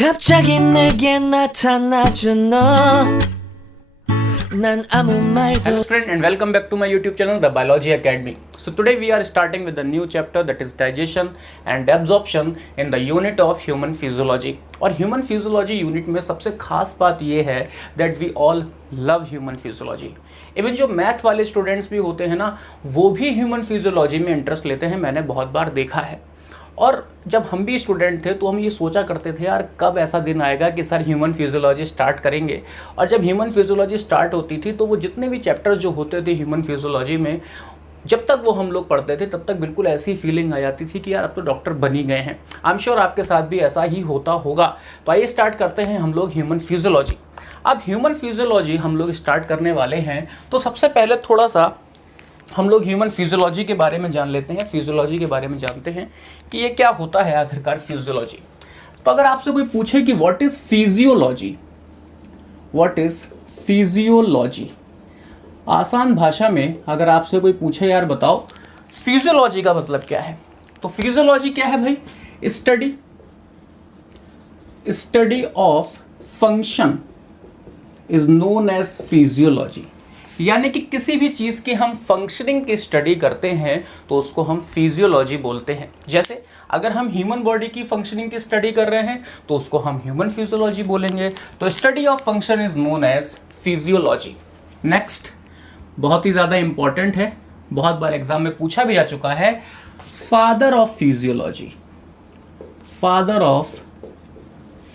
갑자기 내게 나타나준 너 난 아무 말도 Hello student and welcome back to my YouTube channel The Biology Academy. So today we are starting with a new chapter that is digestion and absorption in the unit of human physiology. और human physiology unit में सबसे खास बात ये है that we all love human physiology. Even जो math वाले students भी होते हैं ना, वो भी ह्यूमन फिजियोलॉजी में इंटरेस्ट लेते हैं, मैंने बहुत बार देखा है। और जब हम भी स्टूडेंट थे तो हम ये सोचा करते थे यार कब ऐसा दिन आएगा कि सर ह्यूमन फिजियोलॉजी स्टार्ट करेंगे। और जब ह्यूमन फिजियोलॉजी स्टार्ट होती थी तो वो जितने भी चैप्टर्स जो होते थे ह्यूमन फिजियोलॉजी में, जब तक वो हम लोग पढ़ते थे तब तक बिल्कुल ऐसी फीलिंग आ जाती थी कि यार अब तो डॉक्टर बन ही गए हैं। आई एम श्योर आपके साथ भी ऐसा ही होता होगा। तो आइए स्टार्ट करते हैं हम लोग ह्यूमन फिजियोलॉजी। अब ह्यूमन फिजियोलॉजी हम लोग स्टार्ट करने वाले हैं तो सबसे पहले थोड़ा सा हम लोग ह्यूमन फिजियोलॉजी के बारे में जान लेते हैं, फिजियोलॉजी के बारे में जानते हैं कि ये क्या होता है आखिरकार फिजियोलॉजी। तो अगर आपसे कोई पूछे कि what is physiology, what is physiology, आसान भाषा में अगर आपसे कोई पूछे यार बताओ फिजियोलॉजी का मतलब क्या है, तो फिजियोलॉजी क्या है भाई? Study of function is known as physiology. यानी कि किसी भी चीज़ की हम फंक्शनिंग की स्टडी करते हैं तो उसको हम फिजियोलॉजी बोलते हैं। जैसे अगर हम ह्यूमन बॉडी की फंक्शनिंग की स्टडी कर रहे हैं तो उसको हम ह्यूमन फिजियोलॉजी बोलेंगे। तो study of function is known as physiology. Next बहुत ही ज़्यादा इंपॉर्टेंट है, बहुत बार एग्जाम में पूछा भी आ चुका है, father of physiology. Father of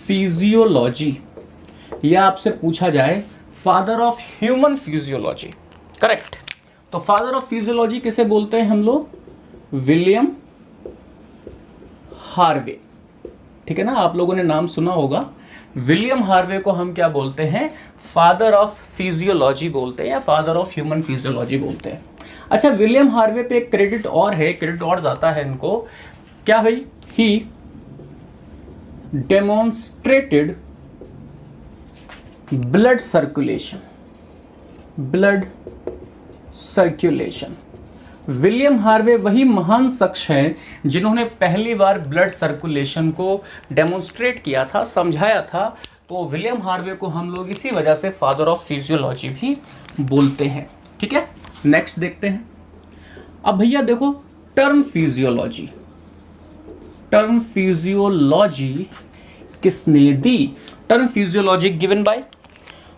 physiology, यह आपसे पूछा जाए father of human physiology, correct. तो फादर ऑफ फिजियोलॉजी किसे बोलते हैं हम लोग? विलियम हार्वे, ठीक है ना, आप लोगों ने नाम सुना होगा। विलियम हार्वे को हम क्या बोलते हैं? फादर ऑफ फिजियोलॉजी बोलते हैं या फादर ऑफ ह्यूमन फिजियोलॉजी बोलते हैं। अच्छा, विलियम हार्वे पे एक क्रेडिट और है, क्रेडिट और जाता है इनको, क्या भाई? He demonstrated blood circulation. William Harvey वही महान शख्स हैं जिन्होंने पहली बार ब्लड सर्कुलेशन को डेमोन्स्ट्रेट किया था, समझाया था। तो विलियम हार्वे को हम लोग इसी वजह से फादर ऑफ फिजियोलॉजी भी बोलते हैं, ठीक है। नेक्स्ट देखते हैं। अब भैया देखो, टर्म फिजियोलॉजी, टर्म फिजियोलॉजी किसने दी? टर्म फिजियोलॉजी गिवन बाय,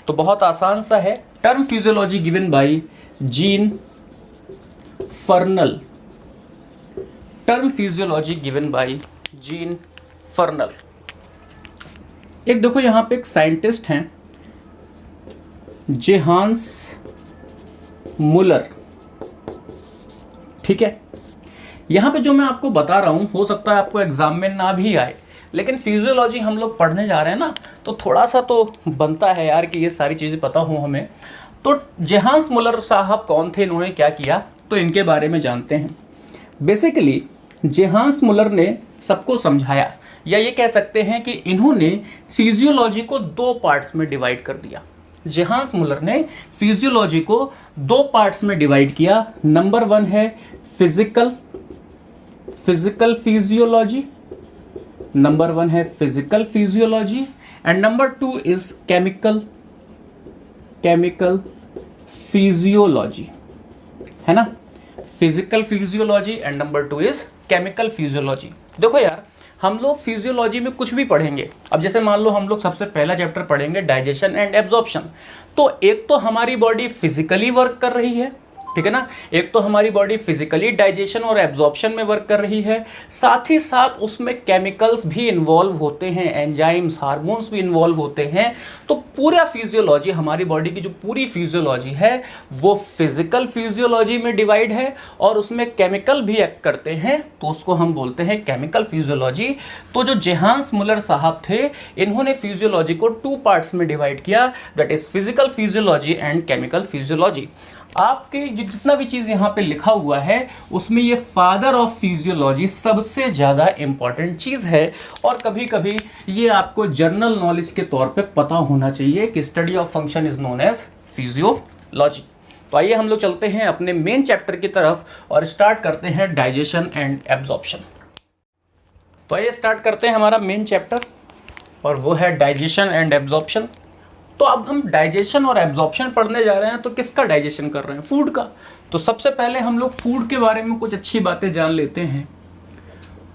तो बहुत आसान सा है, term physiology given by Jean Fernel. Term physiology given by Jean Fernel. एक देखो यहां पे एक साइंटिस्ट हैं जेहान्स मुलर, ठीक है। यहां पे जो मैं आपको बता रहा हूं हो सकता है आपको एग्जाम में ना भी आए, लेकिन फिजियोलॉजी हम लोग पढ़ने जा रहे हैं ना, तो थोड़ा सा तो बनता है यार कि ये सारी चीज़ें पता हो हमें। तो जेहान्स मुलर साहब कौन थे, इन्होंने क्या किया, तो इनके बारे में जानते हैं। बेसिकली जेहान्स मुलर ने सबको समझाया, या ये कह सकते हैं कि इन्होंने फिजियोलॉजी को दो पार्ट्स में डिवाइड कर दिया। जेहान्स मुलर ने फिजियोलॉजी को दो पार्ट्स में डिवाइड किया। नंबर वन है फिजिकल फिजियोलॉजी, नंबर वन है physical physiology, and number two is chemical physiology, है ना। Physical physiology and number two is chemical physiology. देखो यार, हम लोग फिजियोलॉजी में कुछ भी पढ़ेंगे। अब जैसे मान लो हम लोग सबसे पहला चैप्टर पढ़ेंगे डाइजेशन एंड एब्जॉर्प्शन, तो एक तो हमारी बॉडी फिजिकली वर्क कर रही है, ठीक है ना, एक तो हमारी बॉडी फिजिकली डाइजेशन और एब्जॉर्प्शन में वर्क कर रही है, साथ ही साथ उसमें केमिकल्स भी इन्वॉल्व होते हैं, एंजाइम्स, हार्मोन्स भी इन्वॉल्व होते हैं। तो पूरा फिजियोलॉजी, हमारी बॉडी की जो पूरी फिजियोलॉजी है वो फिजिकल फिजियोलॉजी में डिवाइड है, और उसमें केमिकल भी एक्ट करते हैं, तो उसको हम बोलते हैं केमिकल फिजियोलॉजी। तो जो जेहान्स मुलर साहब थे, इन्होंने फिजियोलॉजी को टू पार्ट्स में डिवाइड किया, that is physical physiology and chemical physiology. आपके जितना भी चीज़ यहाँ पे लिखा हुआ है उसमें ये फादर ऑफ फिजियोलॉजी सबसे ज़्यादा इंपॉर्टेंट चीज़ है, और कभी कभी ये आपको जनरल नॉलेज के तौर पे पता होना चाहिए कि study of function is known as physiology. तो आइए हम लोग चलते हैं अपने मेन चैप्टर की तरफ और स्टार्ट करते हैं डाइजेशन एंड एब्जॉर्प्शन। तो आइए स्टार्ट करते हैं हमारा मेन चैप्टर और वो है डाइजेशन एंड एब्जॉर्प्शन। तो अब हम डाइजेशन और एब्जॉर्प्शन पढ़ने जा रहे हैं, तो किसका डाइजेशन कर रहे हैं? फूड का। तो सबसे पहले हम लोग फूड के बारे में कुछ अच्छी बातें जान लेते हैं।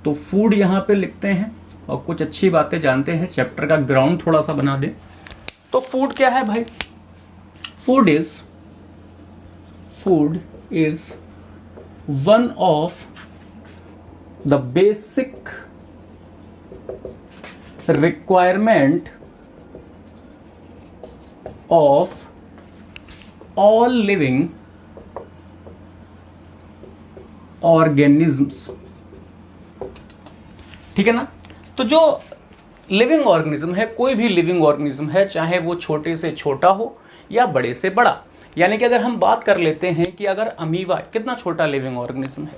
तो फूड यहाँ पे लिखते हैं और कुछ अच्छी बातें जानते हैं, चैप्टर का ग्राउंड थोड़ा सा बना दें। तो फूड क्या है भाई? Food is one of the basic requirement of all living organisms. ठीक है ना? तो जो लिविंग ऑर्गेनिज्म है, कोई भी लिविंग ऑर्गेनिज्म है, चाहे वो छोटे से छोटा हो या बड़े से बड़ा, यानी कि अगर हम बात कर लेते हैं कि अगर अमीबा कितना छोटा लिविंग ऑर्गेनिज्म है,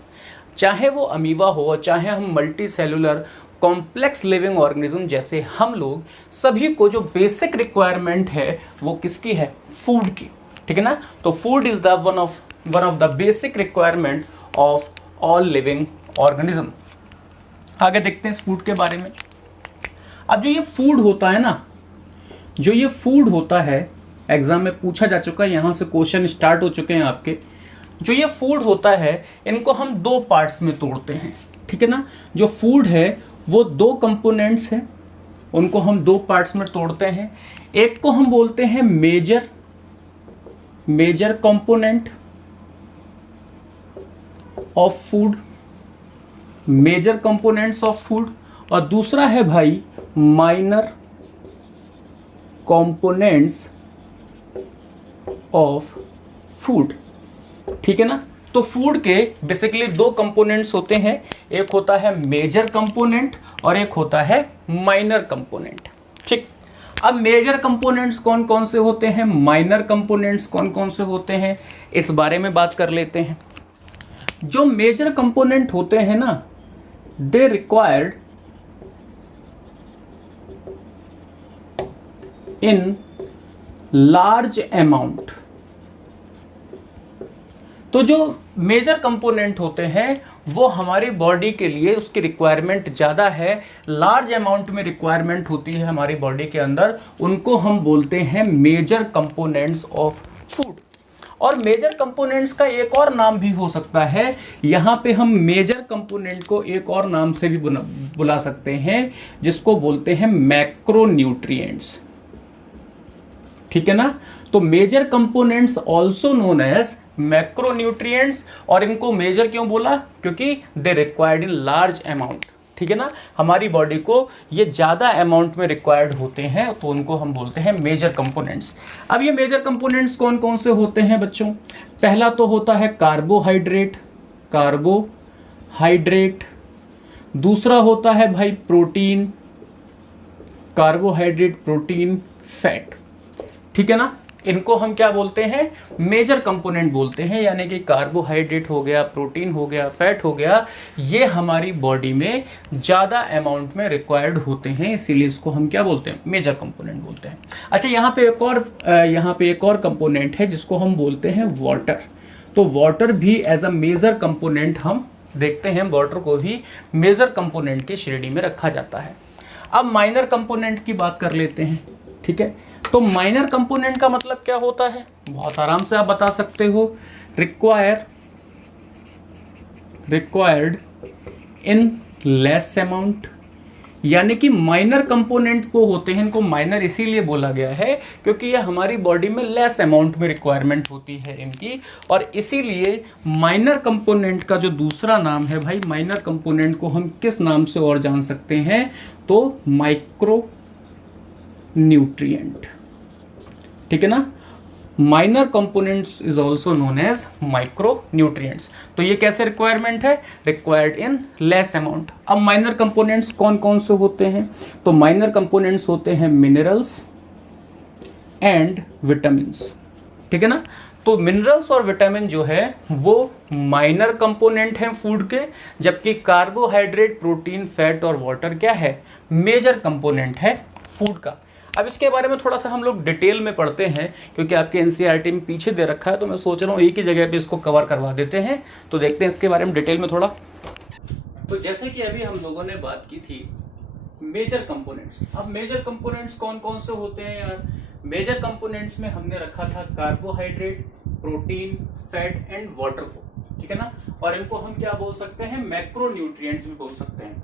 चाहे वो अमीबा हो, चाहे हम multi cellular complex living organism जैसे हम लोग, सभी को जो बेसिक रिक्वायरमेंट है वो किसकी है? फूड की। ठीक है ना? तो food is the one of the basic requirement of all living organism. आगे देखते हैं इस फूड के बारे में। अब जो ये फूड होता है ना, जो ये फूड होता है, एग्जाम में पूछा जा चुका है, यहाँ से क्वेश्चन स्टार्ट हो चुके हैं आपके। जो ये फूड होता है, इनको हम दो पार्ट्स में तोड़ते हैं। ठीक है ना? जो फूड है वो दो कंपोनेंट्स हैं, उनको हम दो पार्ट्स में तोड़ते हैं। एक को हम बोलते हैं major component of food, major components of food, और दूसरा है भाई माइनर कंपोनेंट्स ऑफ फूड। ठीक है ना? तो फूड के बेसिकली दो कंपोनेंट्स होते हैं, एक होता है मेजर कंपोनेंट और एक होता है माइनर कंपोनेंट। ठीक, अब मेजर कंपोनेंट्स कौन कौन से होते हैं, माइनर कंपोनेंट्स कौन कौन से होते हैं, इस बारे में बात कर लेते हैं। जो मेजर कंपोनेंट होते हैं ना, दे रिक्वायर्ड इन लार्ज अमाउंट। तो जो मेजर कंपोनेंट होते हैं वो हमारी बॉडी के लिए उसकी रिक्वायरमेंट ज़्यादा है, लार्ज अमाउंट में रिक्वायरमेंट होती है हमारी बॉडी के अंदर, उनको हम बोलते हैं मेजर कंपोनेंट्स ऑफ फूड। और मेजर कंपोनेंट्स का एक और नाम भी हो सकता है, यहाँ पे हम मेजर कंपोनेंट को एक और नाम से भी बुला सकते हैं, जिसको बोलते हैं मैक्रोन्यूट्रिएंट्स। ठीक है ना? तो major components also known as macronutrients. और इनको मेजर क्यों बोला? क्योंकि they required in large amount. ठीक है ना? हमारी बॉडी को ये ज़्यादा अमाउंट में रिक्वायर्ड होते हैं, तो उनको हम बोलते हैं मेजर कंपोनेंट्स। अब ये मेजर कंपोनेंट्स कौन कौन से होते हैं बच्चों? पहला तो होता है कार्बोहाइड्रेट, दूसरा होता है भाई प्रोटीन, कार्बोहाइड्रेट, प्रोटीन, फैट। ठीक है ना? इनको हम क्या बोलते हैं? मेजर कंपोनेंट बोलते हैं। यानी कि कार्बोहाइड्रेट हो गया, प्रोटीन हो गया, फैट हो गया, ये हमारी बॉडी में ज़्यादा अमाउंट में रिक्वायर्ड होते हैं, इसीलिए इसको हम क्या बोलते हैं? मेजर कंपोनेंट बोलते हैं। अच्छा, यहाँ पे एक और कंपोनेंट है जिसको हम बोलते हैं वाटर। तो वाटर भी एज अ मेजर कंपोनेंट हम देखते हैं, वाटर को भी मेजर कंपोनेंट की श्रेणी में रखा जाता है। अब माइनर कंपोनेंट की बात कर लेते हैं। ठीक है? तो माइनर कंपोनेंट का मतलब क्या होता है? बहुत आराम से आप बता सकते हो, रिक्वायर्ड इन लेस अमाउंट। यानी कि माइनर कंपोनेंट को होते हैं, इनको माइनर इसीलिए बोला गया है क्योंकि ये हमारी बॉडी में लेस अमाउंट में रिक्वायरमेंट होती है इनकी, और इसीलिए माइनर कंपोनेंट का जो दूसरा नाम है भाई, माइनर कंपोनेंट को हम किस नाम से और जान सकते हैं? तो माइक्रो न्यूट्रिएंट। ठीक है ना? Minor components is also known as micro nutrients. तो ये कैसे रिक्वायरमेंट है? Required in less amount. अब माइनर कंपोनेंट्स कौन कौन से होते हैं? तो माइनर कंपोनेंट्स होते हैं मिनरल्स एंड विटामिन्स। ठीक है ना? तो मिनरल्स और विटामिन जो है वो माइनर कंपोनेंट हैं फूड के, जबकि कार्बोहाइड्रेट, प्रोटीन, फैट और वाटर क्या है? मेजर कंपोनेंट है फूड का। अब इसके बारे में थोड़ा सा हम लोग डिटेल में पढ़ते हैं, क्योंकि आपके एनसीईआरटी में पीछे दे रखा है, तो मैं सोच रहा हूँ एक ही जगह पे इसको कवर करवा देते हैं। तो देखते हैं इसके बारे में डिटेल में थोड़ा। तो जैसे कि अभी हम लोगों ने बात की थी मेजर कंपोनेंट्स। अब मेजर कंपोनेंट्स कौन कौन से होते हैं यार? मेजर कंपोनेंट्स में हमने रखा था carbohydrate, protein, fat and water को, ठीक है ना। और इनको हम क्या बोल सकते हैं? मैक्रो न्यूट्रिएंट्स भी बोल सकते हैं।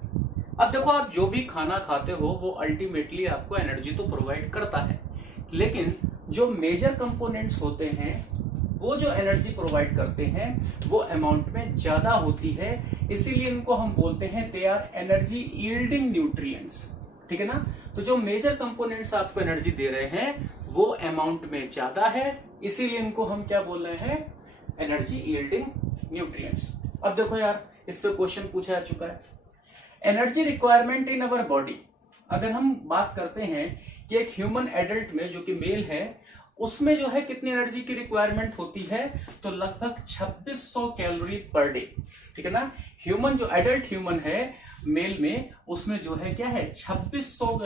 अब देखो, आप जो भी खाना खाते हो वो अल्टीमेटली आपको एनर्जी तो प्रोवाइड करता है, लेकिन जो मेजर कंपोनेंट्स होते हैं वो जो एनर्जी प्रोवाइड करते हैं वो अमाउंट में ज्यादा होती है, इसीलिए इनको हम बोलते हैं they are energy yielding nutrients, ठीक है ना। तो जो मेजर कंपोनेंट्स आपको एनर्जी दे रहे हैं वो अमाउंट में ज्यादा है, इसीलिए इनको हम क्या बोल रहे हैं? Energy yielding nutrients. अब देखो यार, इस पे क्वेश्चन पूछा जा चुका है, energy requirement in our body. अगर हम बात करते हैं कि एक ह्यूमन एडल्ट में, जो कि मेल है, उसमें जो है कितनी एनर्जी की रिक्वायरमेंट होती है? तो लगभग 2600 कैलोरी पर डे, ठीक है ना। ह्यूमन, जो एडल्ट ह्यूमन है मेल में, उसमें जो है क्या है? 2600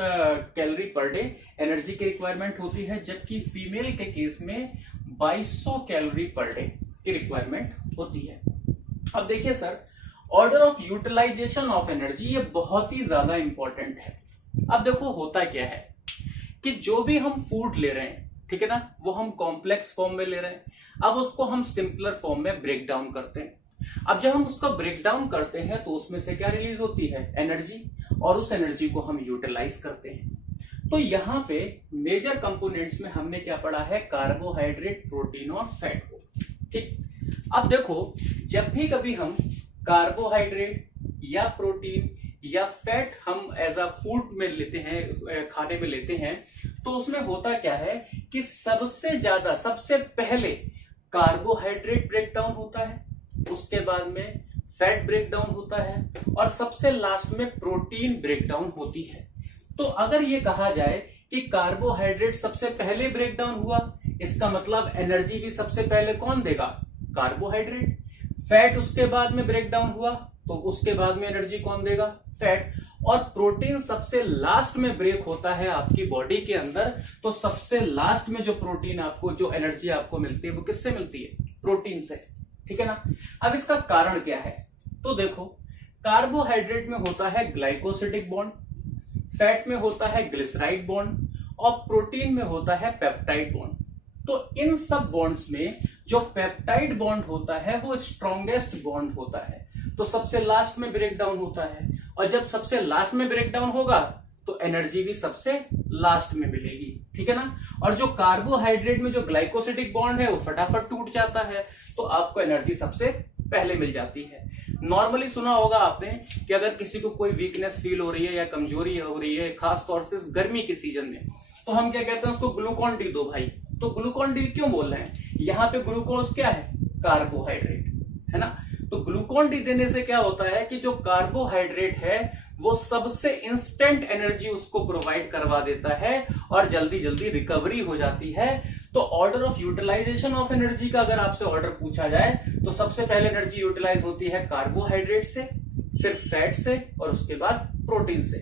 कैलोरी पर डे एनर्जी की रिक्वायरमेंट होती है, जबकि फीमेल के केस में 2200 कैलोरी पर डे की रिक्वायरमेंट होती है। अब देखिए sir, order of utilization of energy, ये बहुत ही ज्यादा इंपॉर्टेंट है। अब देखो होता क्या है कि जो भी हम फूड ले रहे हैं, ठीक है ना, वो हम कॉम्प्लेक्स फॉर्म में ले रहे हैं, अब उसको हम सिंपलर फॉर्म में ब्रेक डाउन करते हैं। अब जब हम उसका ब्रेक डाउन करते हैं तो उसमें से क्या रिलीज होती है? एनर्जी, और उस एनर्जी को हम यूटिलाइज करते हैं। तो यहाँ पे मेजर कंपोनेंट्स में हमने क्या पढ़ा है? कार्बोहाइड्रेट, प्रोटीन और फैट को, ठीक। अब देखो, जब भी कभी हम कार्बोहाइड्रेट या प्रोटीन या फैट हम एज अ फूड में लेते हैं, खाने में लेते हैं, तो उसमें होता क्या है कि सबसे ज्यादा, सबसे पहले कार्बोहाइड्रेट ब्रेक डाउन होता है, उसके बाद में फैट ब्रेक डाउन होता है, और सबसे लास्ट में प्रोटीन ब्रेक डाउन होती है। तो अगर ये कहा जाए कि कार्बोहाइड्रेट सबसे पहले ब्रेक डाउन हुआ, इसका मतलब एनर्जी भी सबसे पहले कौन देगा? कार्बोहाइड्रेट। फैट उसके बाद में ब्रेक डाउन हुआ, तो उसके बाद में एनर्जी कौन देगा? फैट। और प्रोटीन सबसे लास्ट में ब्रेक होता है आपकी बॉडी के अंदर, तो सबसे लास्ट में जो प्रोटीन आपको, जो एनर्जी आपको मिलती है, वो किससे मिलती है? प्रोटीन से, ठीक है ना। अब इसका कारण क्या है? तो देखो, कार्बोहाइड्रेट में होता है ग्लाइकोसिडिक बॉन्ड, फैट में होता है ग्लिसराइड बॉन्ड, और प्रोटीन में होता है पेप्टाइड बॉन्ड। तो इन सब बॉन्ड्स में जो पेप्टाइड बॉन्ड होता है वो स्ट्रॉन्गेस्ट बॉन्ड होता है, तो सबसे लास्ट में ब्रेक डाउन होता है, और जब सबसे लास्ट में ब्रेक डाउन होगा तो एनर्जी भी सबसे लास्ट में मिलेगी, ठीक है ना। और जो कार्बोहाइड्रेट में जो ग्लाइकोसिडिक बॉन्ड है वो फटाफट टूट जाता है, तो आपको एनर्जी सबसे पहले मिल जाती है। नॉर्मली सुना होगा आपने कि अगर किसी को कोई वीकनेस फील हो रही है या कमजोरी हो रही है, खास तौर से गर्मी के सीजन में, तो हम क्या कहते हैं? उसको ग्लूकॉन डी दो भाई। तो ग्लूकॉन डी क्यों बोल रहे हैं? यहाँ पे ग्लूकोज क्या है? कार्बोहाइड्रेट, है ना। तो ग्लूकॉन डी देने से क्या होता है कि जो कार्बोहाइड्रेट है वो सबसे इंस्टेंट एनर्जी उसको प्रोवाइड करवा देता है और जल्दी जल्दी रिकवरी हो जाती है। तो order of utilization of energy का अगर आपसे ऑर्डर पूछा जाए तो सबसे पहले एनर्जी यूटिलाइज होती है कार्बोहाइड्रेट से, फिर फैट से, और उसके बाद प्रोटीन से।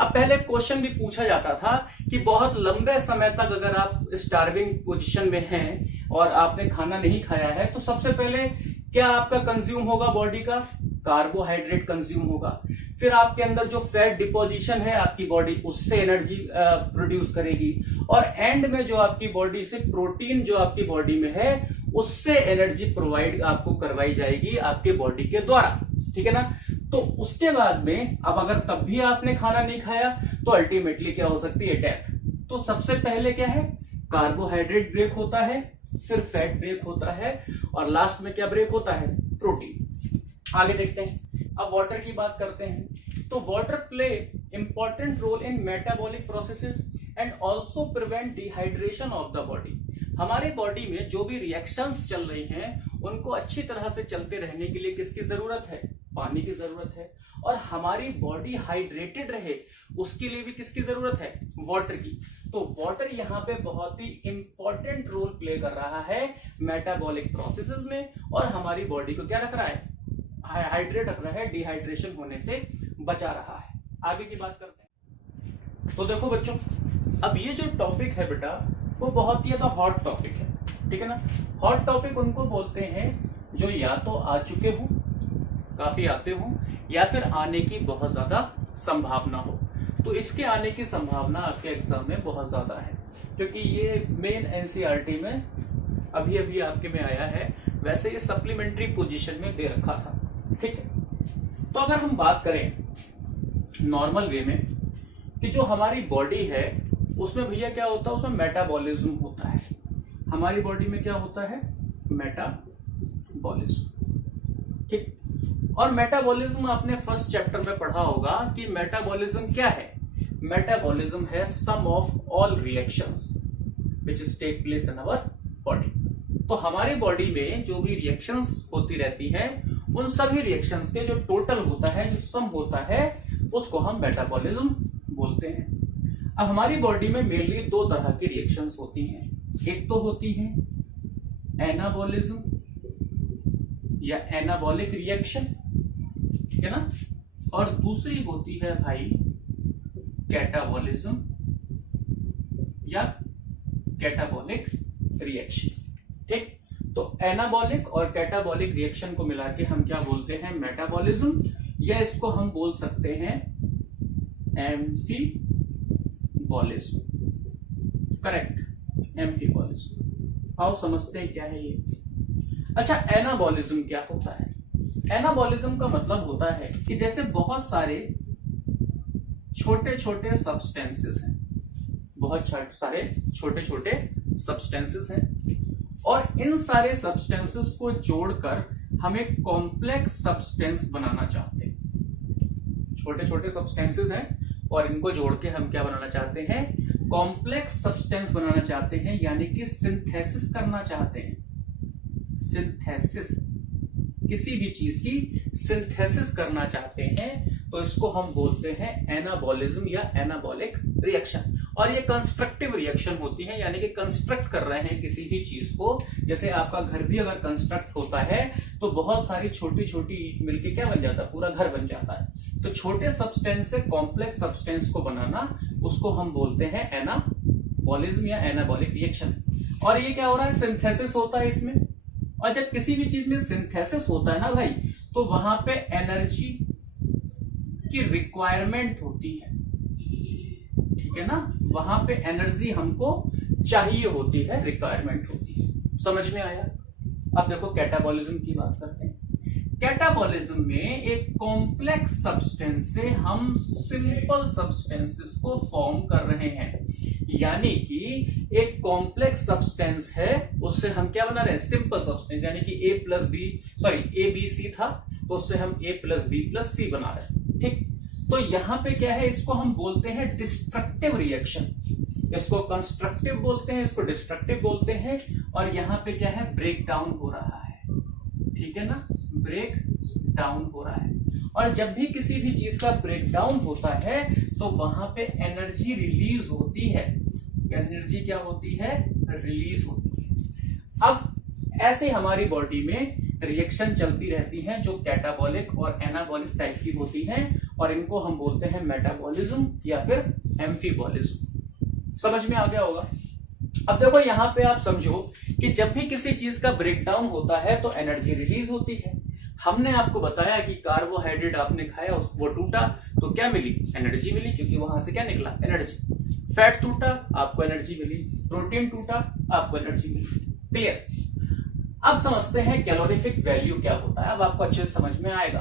अब पहले क्वेश्चन भी पूछा जाता था कि बहुत लंबे समय तक अगर आप स्टार्विंग पोजीशन में हैं और आपने खाना नहीं खाया है, तो सबसे पहले क्या आपका कंज्यूम होगा? बॉडी का कार्बोहाइड्रेट कंज्यूम होगा, फिर आपके अंदर जो फैट डिपोजिशन है आपकी बॉडी उससे एनर्जी प्रोड्यूस करेगी, और एंड में जो आपकी बॉडी से प्रोटीन जो आपकी बॉडी में है उससे एनर्जी प्रोवाइड आपको करवाई जाएगी आपके बॉडी के द्वारा, ठीक है ना। तो उसके बाद में अब अगर तब भी आपने खाना नहीं खाया तो अल्टीमेटली क्या हो सकती है? डेथ। तो सबसे पहले क्या है? कार्बोहाइड्रेट ब्रेक होता है, फिर फैट ब्रेक होता है, और लास्ट में क्या ब्रेक होता है? प्रोटीन। आगे देखते हैं, अब वाटर की बात करते हैं। तो water play important role in metabolic processes and also prevent dehydration of the body. हमारे बॉडी में जो भी रिएक्शंस चल रही हैं उनको अच्छी तरह से चलते रहने के लिए किसकी जरूरत है? पानी की जरूरत है। और हमारी बॉडी हाइड्रेटेड रहे उसके लिए भी किसकी जरूरत है? वाटर की। तो वाटर यहाँ पे बहुत ही इंपॉर्टेंट रोल प्ले कर रहा है मेटाबॉलिक प्रोसेसेस में, और हमारी बॉडी को क्या रख रहा है? हाइड्रेट रख रहा है, डिहाइड्रेशन होने से बचा रहा है। आगे की बात करते हैं। तो देखो बच्चों, अब ये जो टॉपिक है बेटा वो बहुत ही ज्यादा हॉट टॉपिक है, ठीक है ना। हॉट टॉपिक उनको बोलते हैं जो या तो आ चुके हो, काफी आते हो, या फिर आने की बहुत ज्यादा संभावना हो। तो इसके आने की संभावना आपके एग्जाम में बहुत ज्यादा है, क्योंकि ये मेन एनसीईआरटी में अभी अभी आपके में आया है। वैसे ये सप्लीमेंट्री पोजीशन में दे रखा था, ठीक है। तो अगर हम बात करें नॉर्मल वे में कि जो हमारी बॉडी है उसमें भैया क्या होता है, उसमें मेटाबॉलिज्म होता है। हमारी बॉडी में क्या होता है, मेटाबॉलिज्म, ठीक। और मेटाबॉलिज्म आपने फर्स्ट चैप्टर में पढ़ा होगा कि मेटाबॉलिज्म क्या है। मेटाबॉलिज्म है sum of all reactions which is take place in our body. तो हमारी बॉडी में जो भी रिएक्शंस होती रहती हैं, उन सभी रिएक्शंस के जो टोटल होता है, जो सम होता है, उसको हम मेटाबॉलिज्म बोलते हैं। अब हमारी बॉडी में मेनली दो तरह की रिएक्शंस होती हैं। एक तो होती है एनाबॉलिज्म या एनाबॉलिक रिएक्शन, ठीक है ना, और दूसरी होती है भाई कैटाबॉलिज्म या कैटाबॉलिक रिएक्शन, ठीक। तो एनाबॉलिक और कैटाबॉलिक रिएक्शन को मिला के हम क्या बोलते हैं, मेटाबॉलिज्म, या इसको हम बोल सकते हैं एम्फीबॉलिज्म, करेक्ट, एम्फीबॉलिज्म। आओ समझते हैं क्या है ये। अच्छा, एनाबॉलिज्म क्या होता है। एनाबॉलिज्म का मतलब होता है कि जैसे बहुत सारे छोटे छोटे सब्सटेंसेस हैं, बहुत सारे छोटे छोटे सब्सटेंसेस हैं, और इन सारे सब्सटेंसेस को जोड़कर हम एक कॉम्प्लेक्स सब्सटेंस बनाना चाहते हैं। छोटे छोटे सब्सटेंसेस हैं और इनको जोड़ के हम क्या बनाना चाहते हैं, कॉम्प्लेक्स सब्सटेंस बनाना चाहते हैं, यानी कि सिंथेसिस करना चाहते हैं। सिंथेसिस, किसी भी चीज की सिंथेसिस करना चाहते हैं, तो इसको हम बोलते हैं एनाबॉलिज्म या एनाबॉलिक रिएक्शन। और ये कंस्ट्रक्टिव रिएक्शन होती है, यानी कि कंस्ट्रक्ट कर रहे हैं किसी भी चीज को। जैसे आपका घर भी अगर कंस्ट्रक्ट होता है तो बहुत सारी छोटी छोटी ईंट मिलके क्या बन जाता है, पूरा घर बन जाता है। तो छोटे सब्सटेंस से कॉम्प्लेक्स सब्सटेंस को बनाना, उसको हम बोलते हैं एनाबॉलिज्म या एनाबॉलिक रिएक्शन। और ये क्या हो रहा है, सिंथेसिस होता है इसमें। और जब किसी भी चीज में सिंथेसिस होता है ना भाई, तो वहां पे एनर्जी की रिक्वायरमेंट होती है, ठीक है ना, वहां पे एनर्जी हमको चाहिए होती है, रिक्वायरमेंट होती है। समझ में आया। अब देखो कैटाबॉलिज्म की बात करते हैं। कैटाबॉलिज्म में एक कॉम्प्लेक्स सब्सटेंस से हम सिंपल सब्सटेंसेस को फॉर्म कर रहे हैं, यानी कि एक कॉम्प्लेक्स सब्सटेंस है, उससे हम क्या बना रहे हैं, सिंपल सब्सटेंस, यानी कि ए बी सी था, तो उससे हम ए प्लस बी प्लस सी बना रहे हैं, ठीक। तो यहां पे क्या है, इसको हम बोलते हैं डिस्ट्रक्टिव रिएक्शन। इसको कंस्ट्रक्टिव बोलते हैं, इसको डिस्ट्रक्टिव बोलते हैं। और यहां पे क्या है, ब्रेक डाउन हो रहा है, ठीक है ना, ब्रेक डाउन हो रहा है। और जब भी किसी भी चीज का ब्रेक डाउन होता है तो वहां पे एनर्जी रिलीज होती है। एनर्जी क्या होती है, रिलीज होती है। अब ऐसे हमारी बॉडी में रिएक्शन चलती रहती हैं, जो कैटाबॉलिक और एनाबॉलिक टाइप की होती हैं, और इनको हम बोलते हैं मेटाबॉलिज्म या फिर एम्फीबॉलिज्म। समझ में आ गया होगा। अब देखो यहां पे आप समझो कि जब भी किसी चीज का ब्रेकडाउन होता है तो एनर्जी रिलीज होती है। हमने आपको बताया कि कार्बोहाइड्रेट आपने खाया, वो टूटा तो क्या मिली, एनर्जी मिली, क्योंकि वहां से क्या निकला, एनर्जी। फैट टूटा, आपको एनर्जी मिली। प्रोटीन टूटा, आपको एनर्जी मिली। क्लियर। अब समझते हैं कैलोरीफिक वैल्यू क्या होता है। अब आपको अच्छे से समझ में आएगा।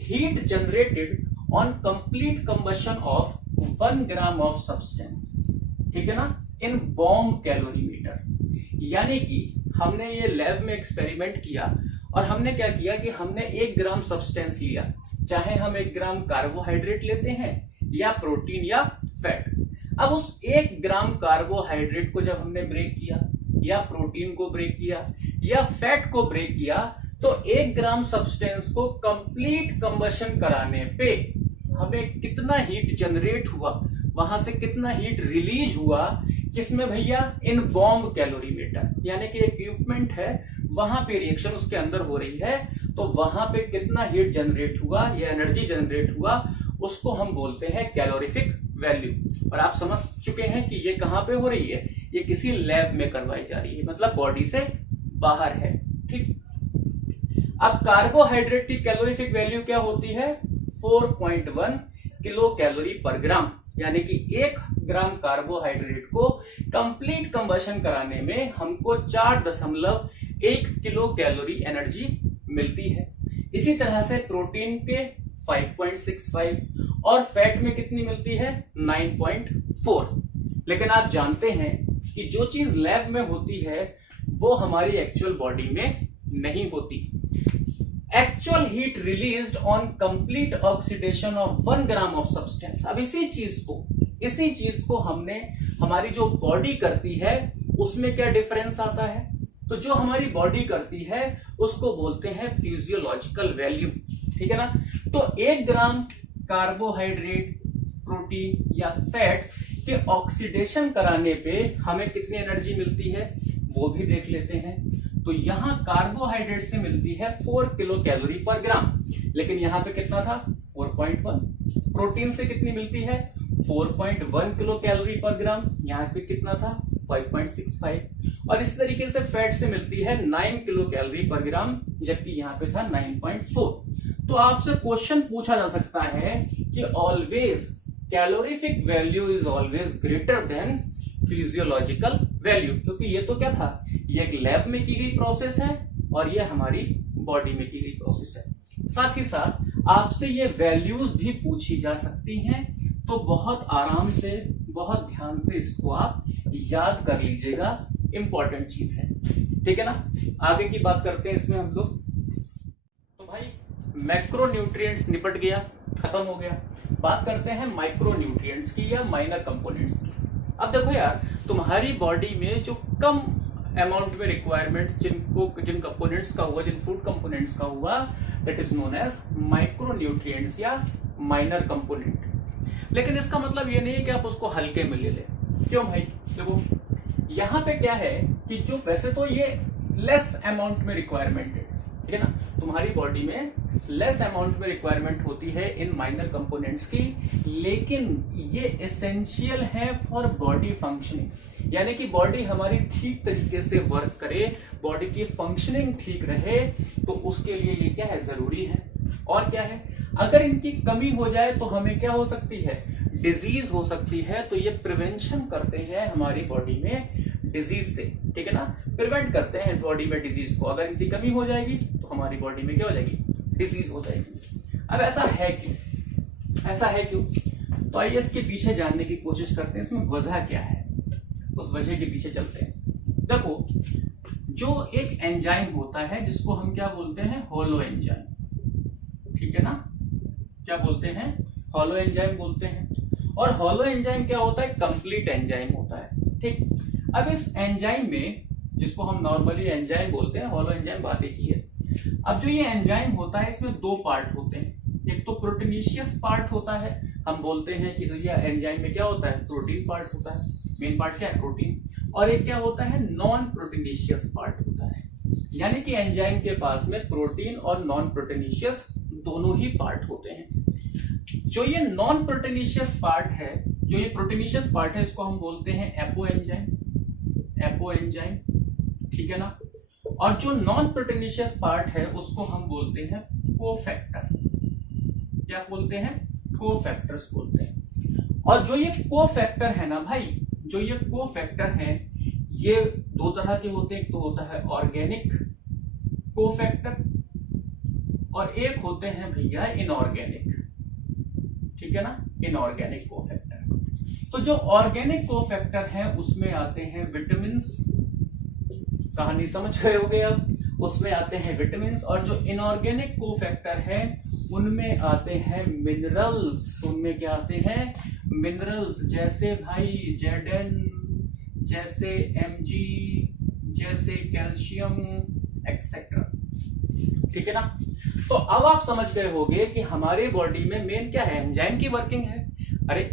Heat generated on complete combustion of 1 gram of substance, ठीक है ना, इन बॉम्ब कैलोरीमीटर। यानी कि हमने ये लैब में एक्सपेरिमेंट किया और हमने क्या किया कि हमने 1 ग्राम सब्सटेंस लिया, चाहे हम 1 ग्राम कार्बोहाइड्रेट लेते हैं या प्रोटीन या फैट। अब उस 1 ग्राम कार्बोहाइड्रेट को जब हमने ब्रेक किया या प्रोटीन को ब्रेक किया या फैट को ब्रेक किया, तो 1 ग्राम सब्सटेंस को कंप्लीट कंबशन कराने पे हमें कितना हीट जनरेट हुआ, वहां से कितना हीट रिलीज हुआ, किसमें भैया, इन बॉम्ब कैलोरीमीटर। यानी कि इक्विपमेंट है, वहां पे रिएक्शन उसके अंदर हो रही है, तो वहां पे कितना हीट जनरेट हुआ या एनर्जी जनरेट हुआ, उसको हम बोलते हैं कैलोरीफिक वैल्यू। और आप समझ चुके हैं कि ये कहां पे हो रही है, ये किसी लैब में करवाई जा रही है, मतलब बॉडी से बाहर है, ठीक। अब कार्बोहाइड्रेट की कैलोरीफिक वैल्यू क्या होती है, 4.1 किलो कैलोरी पर ग्राम। यानी कि 1 ग्राम कार्बोहाइड्रेट को कंप्लीट कंबशन कराने में हमको 4.1 किलो कैलोरी एनर्जी मिलती है। इसी तरह से प्रोटीन के 5.65 और फैट में कितनी मिलती है 9.4। लेकिन आप जानते हैं कि जो चीज लैब में होती है वो हमारी एक्चुअल बॉडी में नहीं होती। Actual heat released on complete oxidation of 1 gram of substance. अब इसी चीज को हमने हमारी जो बॉडी करती है उसमें क्या डिफरेंस आता है, तो जो हमारी बॉडी करती है उसको बोलते हैं फिजियोलॉजिकल वैल्यू, ठीक है ना। तो 1 ग्राम कार्बोहाइड्रेट, प्रोटीन या फैट के ऑक्सीडेशन कराने पे हमें कितनी एनर्जी मिलती है वो भी देख लेते हैं। तो यहां कार्बोहाइड्रेट से मिलती है 4 किलो कैलोरी पर ग्राम, लेकिन यहां पे कितना था 4.1। प्रोटीन से कितनी मिलती है 4.1 किलो कैलोरी पर ग्राम, यहां पे कितना था 5.65। और इस तरीके से फैट से मिलती है 9 किलो कैलोरी पर ग्राम, जबकि यहां पे था 9.4। तो आपसे क्वेश्चन पूछा जा सकता है कि always calorific value is always greater than physiological value, क्योंकि ये तो क्या था, ये एक लैब में की गई प्रोसेस है और ये हमारी बॉडी में की गई प्रोसेस है। साथ ही साथ आपसे ये वैल्यूज भी पूछी जा सकती हैं, तो बहुत आराम से बहुत ध्यान से इसको आप याद कर लीजिएगा, इंपॉर्टेंट चीज है, ठीक है ना। आगे की बात करते हैं इसमें हम लोग। तो भाई मैक्रोन्यूट्रिएंट्स निपट गया, खत्म हो गया। बात करते हैं माइक्रोन्यूट्रिएंट्स की या माइनर कंपोनेंट्स की। अब देखो यार, तुम्हारी बॉडी में जो कम अमाउंट में रिक्वायरमेंट जिन कंपोनेंट्स का हुआ, जिन फूड कंपोनेंट्स का हुआ, that is known as micronutrients या माइनर कंपोनेंट। लेकिन इसका मतलब ये नहीं है कि आप उसको हल्के में ले लें। क्यों भाई, देखो यहां पे क्या है कि जो वैसे तो ये लेस अमाउंट में रिक्वायरमेंट है, ठीक है ना, तुम्हारी बॉडी में लेस अमाउंट में रिक्वायरमेंट होती है इन माइनर कंपोनेंट्स की, लेकिन ये एसेंशियल है फॉर बॉडी फंक्शनिंग। यानी कि बॉडी हमारी ठीक तरीके से वर्क करे, बॉडी की फंक्शनिंग ठीक रहे, तो उसके लिए ये क्या है, जरूरी है। और क्या है, अगर इनकी कमी हो जाए तो हमें क्या हो सकती है, डिजीज हो सकती है। तो ये प्रिवेंशन करते हैं हमारी बॉडी में डिजीज से, ठीक है ना, प्रिवेंट करते हैं बॉडी में डिजीज को। अगर इनकी कमी हो जाएगी तो हमारी बॉडी में क्या हो जाएगी, डिजीज हो जाएगी। अब ऐसा है क्यों, ऐसा है क्यों, तो आइए इसके पीछे जानने की कोशिश करते हैं, इसमें वजह क्या है, उस वजह के पीछे चलते हैं। देखो, जो एक एंजाइम होता है जिसको हम क्या बोलते हैं, होलो एंजाइम, ठीक है ना, क्या बोलते हैं, होलो एंजाइम बोलते हैं। और होलो एंजाइम क्या होता है, कंप्लीट एंजाइम होता है, ठीक। अब इस एंजाइम में, जिसको हम नॉर्मली एंजाइम बोलते हैं, होलो एंजाइम बात एक ही है। अब जो ये एंजाइम होता है इसमें 2 पार्ट होते हैं, एक तो प्रोटीनिशियस पार्ट होता है, हम बोलते हैं कि भैया एंजाइम में क्या होता है, प्रोटीन पार्ट होता है, मेन पार्ट क्या है प्रोटीन, और एक क्या होता है, नॉन प्रोटीनिशियस पार्ट होता है। यानी कि एंजाइम के पास में प्रोटीन और नॉन प्रोटीनिशियस दोनों ही पार्ट होते हैं। जो ये नॉन प्रोटीनिशियस पार्ट है, जो ये प्रोटीनिशियस पार्ट है, इसको हम बोलते हैं एपो एंजाइम, ठीक है ना। और जो नॉन प्रोटीनिशियस पार्ट है उसको हम बोलते हैं कोफैक्टर। क्या बोलते हैं, कोफैक्टर्स बोलते हैं। और जो ये कोफैक्टर है ना भाई, जो ये कोफैक्टर है, ये 2 तरह के होते हैं। एक तो होता है ऑर्गेनिक कोफैक्टर और एक होते हैं भैया इनऑर्गेनिक, ठीक है ना, इनऑर्गेनिक कोफैक्टर। तो जो ऑर्गेनिक कोफैक्टर है उसमें आते हैं विटामिन्स, कहानी समझ गए होगे अब, उसमें आते हैं विटामिन्स। और जो इनऑर्गेनिक कोफैक्टर है उनमें आते हैं मिनरल्स। उनमें क्या आते हैं, मिनरल्स, जैसे भाई जेडन, जैसे Mg, जैसे कैल्शियम एक्सेट्रा, ठीक है ना। तो अब आप समझ गए होंगे कि हमारे बॉडी में मेन क्या है, एंजाइम की वर्किंग है। अरे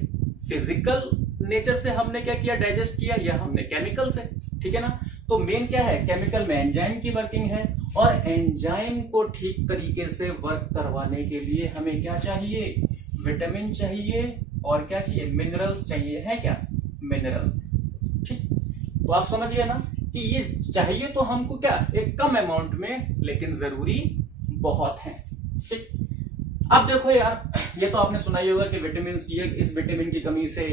फिजिकल नेचर से हमने क्या किया, डाइजेस्ट किया, या हमने केमिकल से, ठीक है ना। तो मेन क्या है, केमिकल में एंजाइम की वर्किंग है। और एंजाइम को ठीक तरीके से वर्क करवाने के लिए हमें क्या चाहिए, विटामिन चाहिए, और क्या चाहिए, मिनरल्स चाहिए, है क्या, मिनरल्स, ठीक। तो आप समझिए ना कि ये चाहिए तो हमको क्या, एक कम अमाउंट में, लेकिन जरूरी बहुत है, ठीक। अब देखो यार, ये तो आपने सुना ही होगा कि विटामिन ये इस विटामिन की कमी से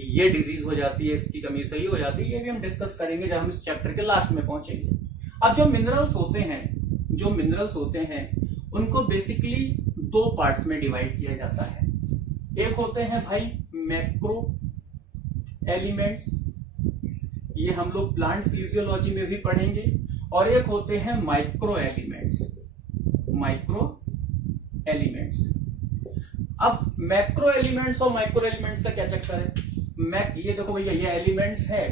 ये डिजीज हो जाती है, इसकी कमी से ये हो जाती है। ये भी हम डिस्कस करेंगे जब हम इस चैप्टर के लास्ट में पहुंचेंगे। अब जो मिनरल्स होते हैं उनको बेसिकली दो पार्ट्स में डिवाइड किया जाता है। एक होते हैं भाई मैक्रो एलिमेंट्स, ये हम लोग प्लांट फिजियोलॉजी में भी पढ़ेंगे, और एक होते हैं माइक्रो एलिमेंट्स। अब मैक्रो एलिमेंट्स और माइक्रो एलिमेंट्स का क्या चक्कर है? ये देखो भैया, ये एलिमेंट्स है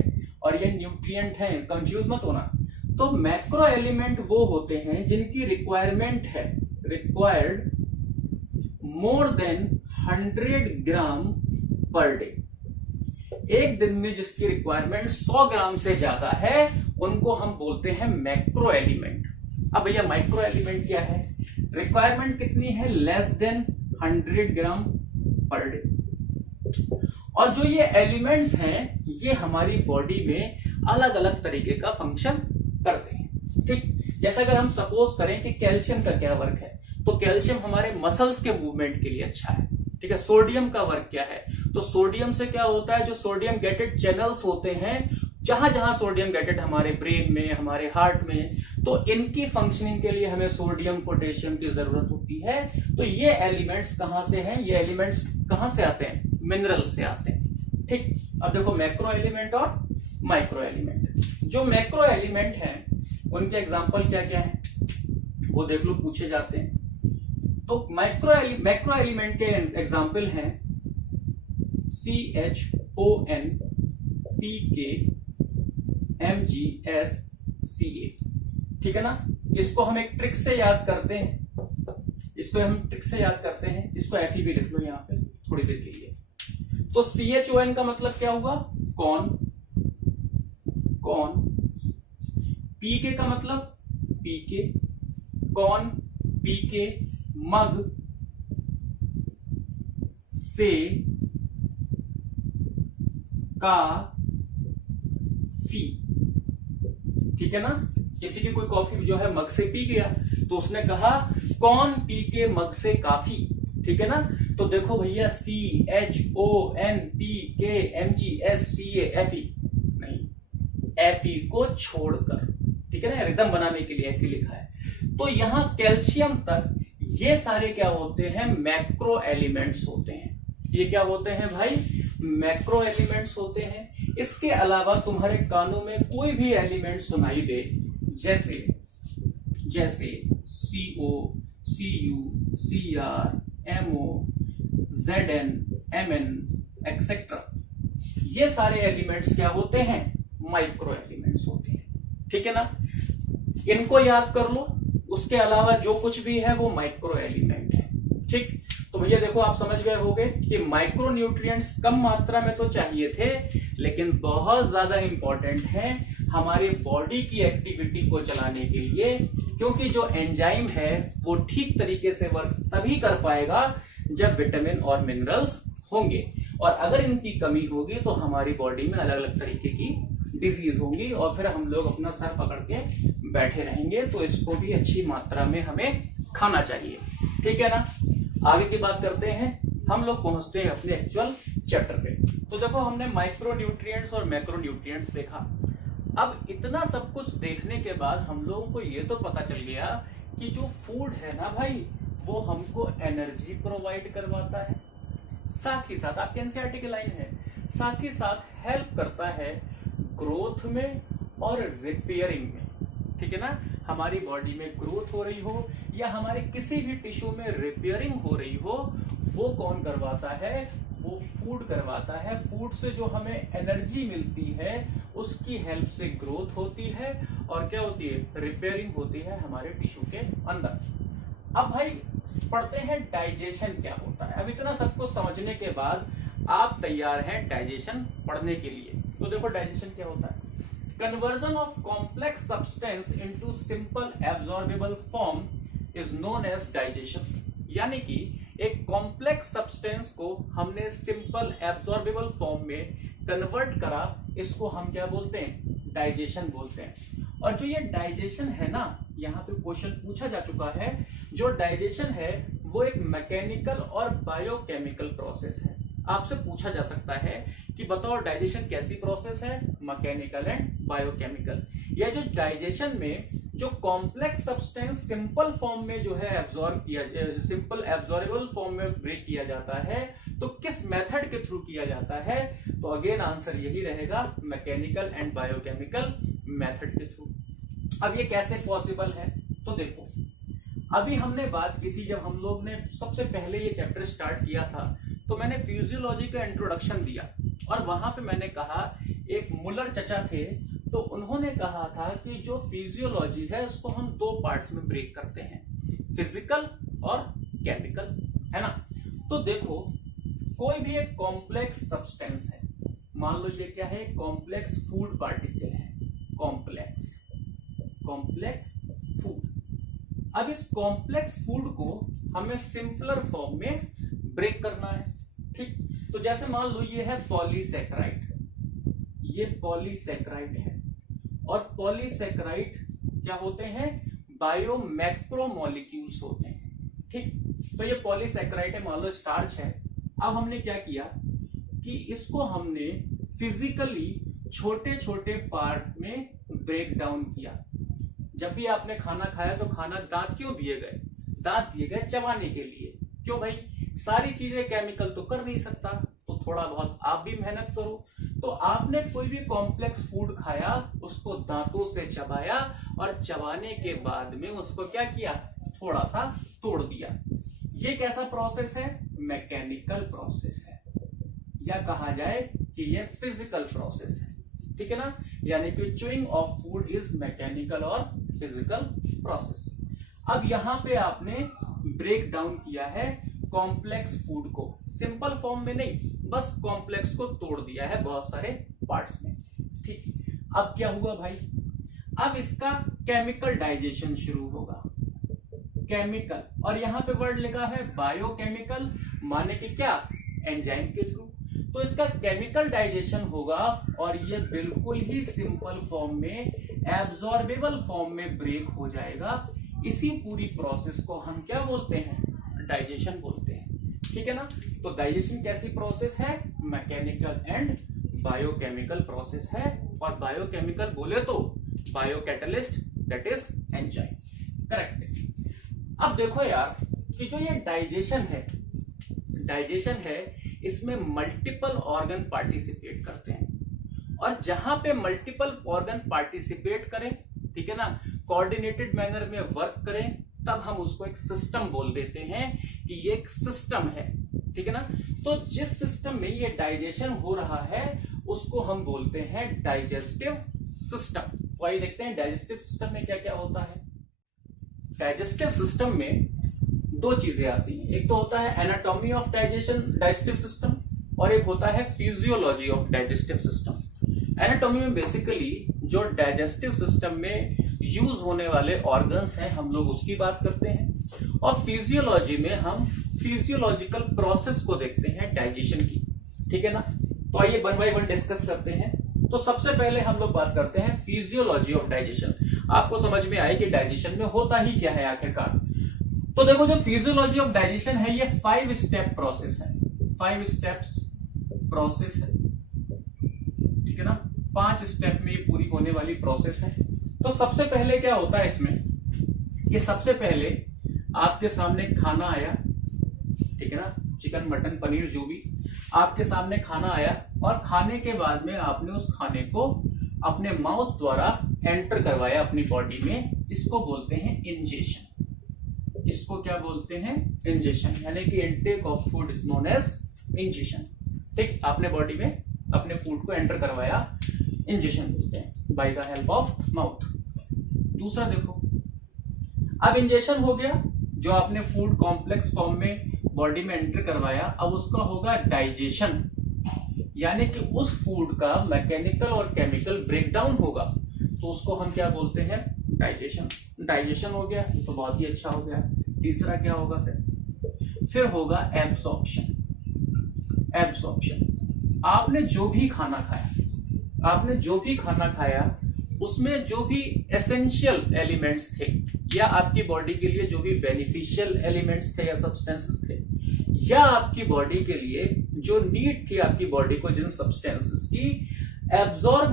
और ये न्यूट्रिएंट है, कंफ्यूज मत होना। तो मैक्रो एलिमेंट वो होते हैं जिनकी रिक्वायरमेंट है, रिक्वायर्ड मोर देन 100 ग्राम पर डे। एक दिन में जिसकी रिक्वायरमेंट 100 ग्राम से ज्यादा है उनको हम बोलते हैं मैक्रो एलिमेंट। अब भैया माइक्रो एलिमेंट क्या है? रिक्वायरमेंट कितनी है? लेस देन 100 ग्राम पर डे। और जो ये एलिमेंट्स हैं ये हमारी बॉडी में अलग अलग तरीके का फंक्शन करते हैं। ठीक, जैसा अगर हम सपोज करें कि कैल्शियम का क्या वर्क है, तो कैल्शियम हमारे मसल्स के मूवमेंट के लिए अच्छा है। ठीक है, सोडियम का वर्क क्या है? तो सोडियम से क्या होता है, जो सोडियम गेटेड चैनल्स होते हैं, जहां जहां सोडियम गेटेड हमारे ब्रेन में, हमारे हार्ट में, तो इनकी फंक्शनिंग के लिए हमें सोडियम पोटेशियम की जरूरत होती है। तो ये एलिमेंट्स कहां से हैं? ये एलिमेंट्स कहां से आते हैं? मिनरल्स से आते हैं। ठीक, अब देखो मैक्रो एलिमेंट और माइक्रो एलिमेंट। जो मैक्रो एलिमेंट हैं उनके एग्जाम्पल क्या क्या है वो देख लो, पूछे जाते हैं। तो मैक्रो एलिमेंट के एग्जाम्पल हैं CHON, PK, MgSCA। ठीक है ना, इसको हम एक ट्रिक से याद करते हैं, इसको Fe भी लिख लो यहां पे थोड़ी देर के लिए। तो CHON का मतलब क्या हुआ? कॉन। PK का मतलब PK, कॉन, PK, मग, से, का, फी। ठीक है ना, किसी की कोई कॉफी जो है मग से पी गया तो उसने कहा कौन पी के मग से काफी। ठीक है ना, तो देखो भैया CHON, PK, MgSCA, Fe नहीं, Fe को छोड़कर, ठीक है ना, रिदम बनाने के लिए Fe लिखा है। तो यहां कैल्शियम तक ये सारे क्या होते हैं? मैक्रो एलिमेंट्स होते हैं। ये क्या होते हैं भाई? मैक्रो एलिमेंट्स होते हैं। इसके अलावा तुम्हारे कानों में कोई भी एलिमेंट सुनाई दे, जैसे CO, Cu, Cr, MO, Zn, Mn etcetera, ये सारे एलिमेंट्स क्या होते हैं? माइक्रो एलिमेंट्स होते हैं। ठीक है ना, इनको याद कर लो। उसके अलावा जो कुछ भी है वो माइक्रो एलिमेंट है। ठीक, तो भैया देखो आप समझ गए होंगे कि माइक्रो न्यूट्रिएंट्स कम मात्रा में तो चाहिए थे, लेकिन बहुत ज्यादा इंपॉर्टेंट है हमारी बॉडी की एक्टिविटी को चलाने के लिए, क्योंकि जो एंजाइम है वो ठीक तरीके से वर्क तभी कर पाएगा जब विटामिन और मिनरल्स होंगे, और अगर इनकी कमी होगी तो हमारी बॉडी में अलग अलग तरीके की डिजीज होंगी और फिर हम लोग अपना सर पकड़ के बैठे रहेंगे। तो इसको भी अच्छी मात्रा में हमें खाना चाहिए। ठीक है ना, आगे की बात करते हैं, हम लोग पहुंचते हैं अपने एक्चुअल चैप्टर पे। तो देखो हमने माइक्रो न्यूट्रिएंट्स और मैक्रो न्यूट्रिएंट्स देखा। अब इतना सब कुछ देखने के बाद हम लोगों को ये तो पता चल गया कि जो फूड है ना भाई, वो हमको एनर्जी प्रोवाइड करवाता है, साथ ही साथ आपके एनसीईआरटी की लाइन है, साथ ही साथ हेल्प करता है ग्रोथ में और रिपेयरिंग में। ठीक है ना, हमारी बॉडी में ग्रोथ हो रही हो या हमारे किसी भी टिश्यू में रिपेयरिंग हो रही हो, वो कौन करवाता है? वो फूड करवाता है। फूड से जो हमें एनर्जी मिलती है उसकी हेल्प से ग्रोथ होती है और क्या होती है? रिपेयरिंग होती है हमारे टिश्यू के अंदर। अब भाई पढ़ते हैं डाइजेशन क्या होता है। अब इतना सब कुछ समझने के बाद आप तैयार हैं डाइजेशन पढ़ने के लिए। तो देखो डाइजेशन क्या होता है? Conversion of complex substance into simple absorbable form is known as digestion. यानी कि एक कॉम्प्लेक्स सब्सटेंस को हमने सिंपल एब्जॉर्बेबल फॉर्म में कन्वर्ट करा, इसको हम क्या बोलते हैं? डाइजेशन बोलते हैं। और जो ये डाइजेशन है ना, यहाँ पे क्वेश्चन पूछा जा चुका है, जो डाइजेशन है वो एक मैकेनिकल और बायोकेमिकल प्रोसेस है। आपसे पूछा जा सकता है कि बताओ डाइजेशन कैसी प्रोसेस है, मैकेनिकल एंड बायोकेमिकल। यह जो डाइजेशन में जो कॉम्प्लेक्स सब्सटेंस सिंपल फॉर्म में जो है एब्जॉर्ब किया, सिंपल एब्जॉर्बेबल फॉर्म में ब्रेक किया जाता है, तो किस मेथड के थ्रू किया जाता है? तो अगेन आंसर यही रहेगा, मैकेनिकल एंड बायोकेमिकल मेथड के थ्रू। अब ये कैसे पॉसिबल है? तो देखो, अभी हमने बात की थी, जब हम लोग ने सबसे पहले ये चैप्टर स्टार्ट किया था तो मैंने फिजियोलॉजी का इंट्रोडक्शन दिया और वहां पे मैंने कहा, एक मुलर चचा थे तो उन्होंने कहा था कि जो फिजियोलॉजी है उसको हम दो पार्ट्स में ब्रेक करते हैं, फिजिकल और केमिकल, है ना। तो देखो, कोई भी एक कॉम्प्लेक्स सब्सटेंस है, मान लो ये क्या है, कॉम्प्लेक्स फूड पार्टिकल है, कॉम्प्लेक्स फूड। अब इस कॉम्प्लेक्स फूड को हमें सिंपलर फॉर्म में ब्रेक करना है, ठीक। तो जैसे मान लो ये है पॉलीसैकेराइड, ये पॉलीसैकेराइड है, और पॉलीसैकेराइड क्या होते हैं, बायो मैक्रोमोलिक्यूल्स होते हैं, ठीक। तो ये पॉलीसैकेराइड है, मान लो स्टार्च है। अब हमने क्या किया कि इसको हमने फिजिकली छोटे छोटे पार्ट में ब्रेक डाउन किया। जब भी आपने खाना खाया तो खाना दांत क्यों दिए गए? दांत दिए गए चबाने के लिए। क्यों भाई? सारी चीजें केमिकल तो कर नहीं सकता, तो थोड़ा बहुत आप भी मेहनत करो। तो आपने कोई भी कॉम्प्लेक्स फूड खाया, उसको दांतों से चबाया और चबाने के बाद में उसको क्या किया, थोड़ा सा तोड़ दिया। ये कैसा प्रोसेस है? मैकेनिकल प्रोसेस है, या कहा जाए कि ये फिजिकल प्रोसेस है, ठीक है ना। यानी कि chewing of food is mechanical और फिजिकल प्रोसेस। अब यहां पे आपने ब्रेक डाउन किया है कॉम्प्लेक्स फूड को, सिंपल फॉर्म में नहीं, बस कॉम्प्लेक्स को तोड़ दिया है बहुत सारे पार्ट्स में, ठीक। अब क्या हुआ भाई? अब इसका केमिकल डाइजेशन शुरू होगा, केमिकल, और यहां पे वर्ड लिखा है बायोकेमिकल, माने कि क्या, एंजाइम के थ्रू। तो इसका केमिकल डाइजेशन होगा और ये बिल्कुल ही सिंपल फॉर्म में, एब्जॉर्बेबल फॉर्म में ब्रेक हो जाएगा। इसी पूरी प्रोसेस को हम क्या बोलते हैं? डाइजेशन बोलते हैं, ठीक है ना। तो डाइजेशन कैसी प्रोसेस है? मैकेनिकल एंड बायोकेमिकल प्रोसेस है, और बायोकेमिकल बोले तो biocatalyst, that is enzyme, correct. अब देखो यार कि जो ये डाइजेशन है इसमें मल्टीपल ऑर्गन पार्टिसिपेट करते हैं, और जहां पे मल्टीपल ऑर्गन पार्टिसिपेट करें, ठीक है ना, कोऑर्डिनेटेड मैनर में वर्क करें, तब हम उसको एक सिस्टम बोल देते हैं कि ये एक सिस्टम है, ठीक है ना। तो जिस सिस्टम में ये डाइजेशन हो रहा है उसको हम बोलते हैं डाइजेस्टिव सिस्टम। तो आइए देखते हैं डाइजेस्टिव सिस्टम में क्या क्या होता है। डाइजेस्टिव सिस्टम में दो चीजें आती हैं, एक तो होता है एनाटॉमी ऑफ डाइजेस्टिव सिस्टम, और एक होता है physiology of digestive system. Anatomy में बेसिकली जो डाइजेस्टिव सिस्टम में यूज होने वाले ऑर्गन्स हैं हम लोग उसकी बात करते हैं, और फिजियोलॉजी में हम फिजियोलॉजिकल प्रोसेस को देखते हैं डाइजेशन की, ठीक है ना। तो आइए वन बाय वन डिस्कस करते हैं। तो सबसे पहले हम लोग बात करते हैं फिजियोलॉजी ऑफ डाइजेशन। आपको समझ में आए कि डाइजेशन में होता ही क्या है आखिरकार। तो देखो, जो फिजियोलॉजी ऑफ डाइजेशन है ये 5 स्टेप प्रोसेस है, 5 स्टेप्स प्रोसेस है, ठीक है ना। 5 स्टेप में ये पूरी होने वाली प्रोसेस है। तो सबसे पहले क्या होता है इसमें कि सबसे पहले आपके सामने खाना आया, ठीक है ना, चिकन मटन पनीर जो भी आपके सामने खाना आया, और खाने के बाद में आपने उस खाने को अपने माउथ द्वारा एंटर करवाया अपनी बॉडी में। इसको बोलते हैं इंजेशन। इसको क्या बोलते हैं? इंजेशन, यानी कि intake of food is known as ingestion, ठीक। आपने बॉडी में अपने फूड को एंटर करवाया, इंजेशन बोलते हैं, by the help of mouth. दूसरा देखो, अब इंजेशन हो गया, जो आपने फूड कॉम्प्लेक्स फॉर्म में बॉडी में एंटर करवाया, अब उसका होगा डाइजेशन, यानी कि उस फूड का मैकेनिकल और केमिकल ब्रेकडाउन होगा, तो उसको हम क्या बोलते हैं? डाइजेशन। डाइजेशन हो गया तो बहुत ही अच्छा हो गया। तीसरा क्या होगा फिर होगा एब्सॉर्प्शन। एब्सॉर्प्शन, आपने जो भी खाना खाया उसमें जो भी एसेंशियल एलिमेंट्स थे या आपकी बॉडी के लिए जो भी बेनिफिशियल एलिमेंट्स थे या सब्सटेंसेस थे, या आपकी बॉडी के लिए जो नीड थी आपकी बॉडी को जिन सब्सटेंसेस की, एब्जॉर्ब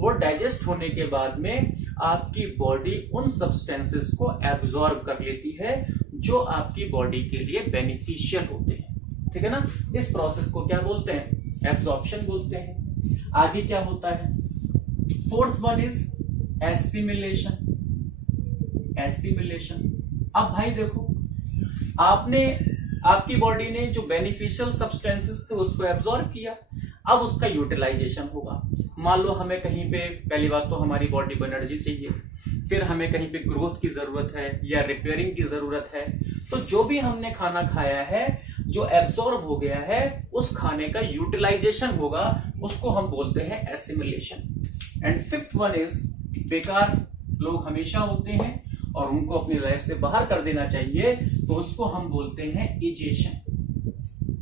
वो डाइजेस्ट होने के बाद में आपकी बॉडी उन सब्सटेंसेस को एब्जॉर्ब कर लेती है जो आपकी बॉडी के लिए बेनिफिशियल होते हैं। ठीक है ना। इस प्रोसेस को क्या बोलते हैं? एब्जॉर्प्शन बोलते हैं। आगे क्या होता है? Fourth one is assimilation. Assimilation, अब भाई देखो, आपकी बॉडी ने जो बेनिफिशियल सब्सटेंसेस थे उसको एब्जॉर्ब किया, अब उसका यूटिलाइजेशन होगा। मान लो हमें कहीं पे, पहली बात तो हमारी बॉडी को एनर्जी चाहिए, फिर हमें कहीं पे ग्रोथ की जरूरत है या रिपेयरिंग की जरूरत है, तो जो भी हमने खाना खाया है जो एब्जॉर्ब हो गया है उस खाने का यूटिलाइजेशन होगा, उसको हम बोलते हैं assimilation. And fifth one is, बेकार लोग हमेशा होते हैं और उनको अपनी लाइफ से बाहर कर देना चाहिए, तो उसको हम बोलते हैं इजेशन।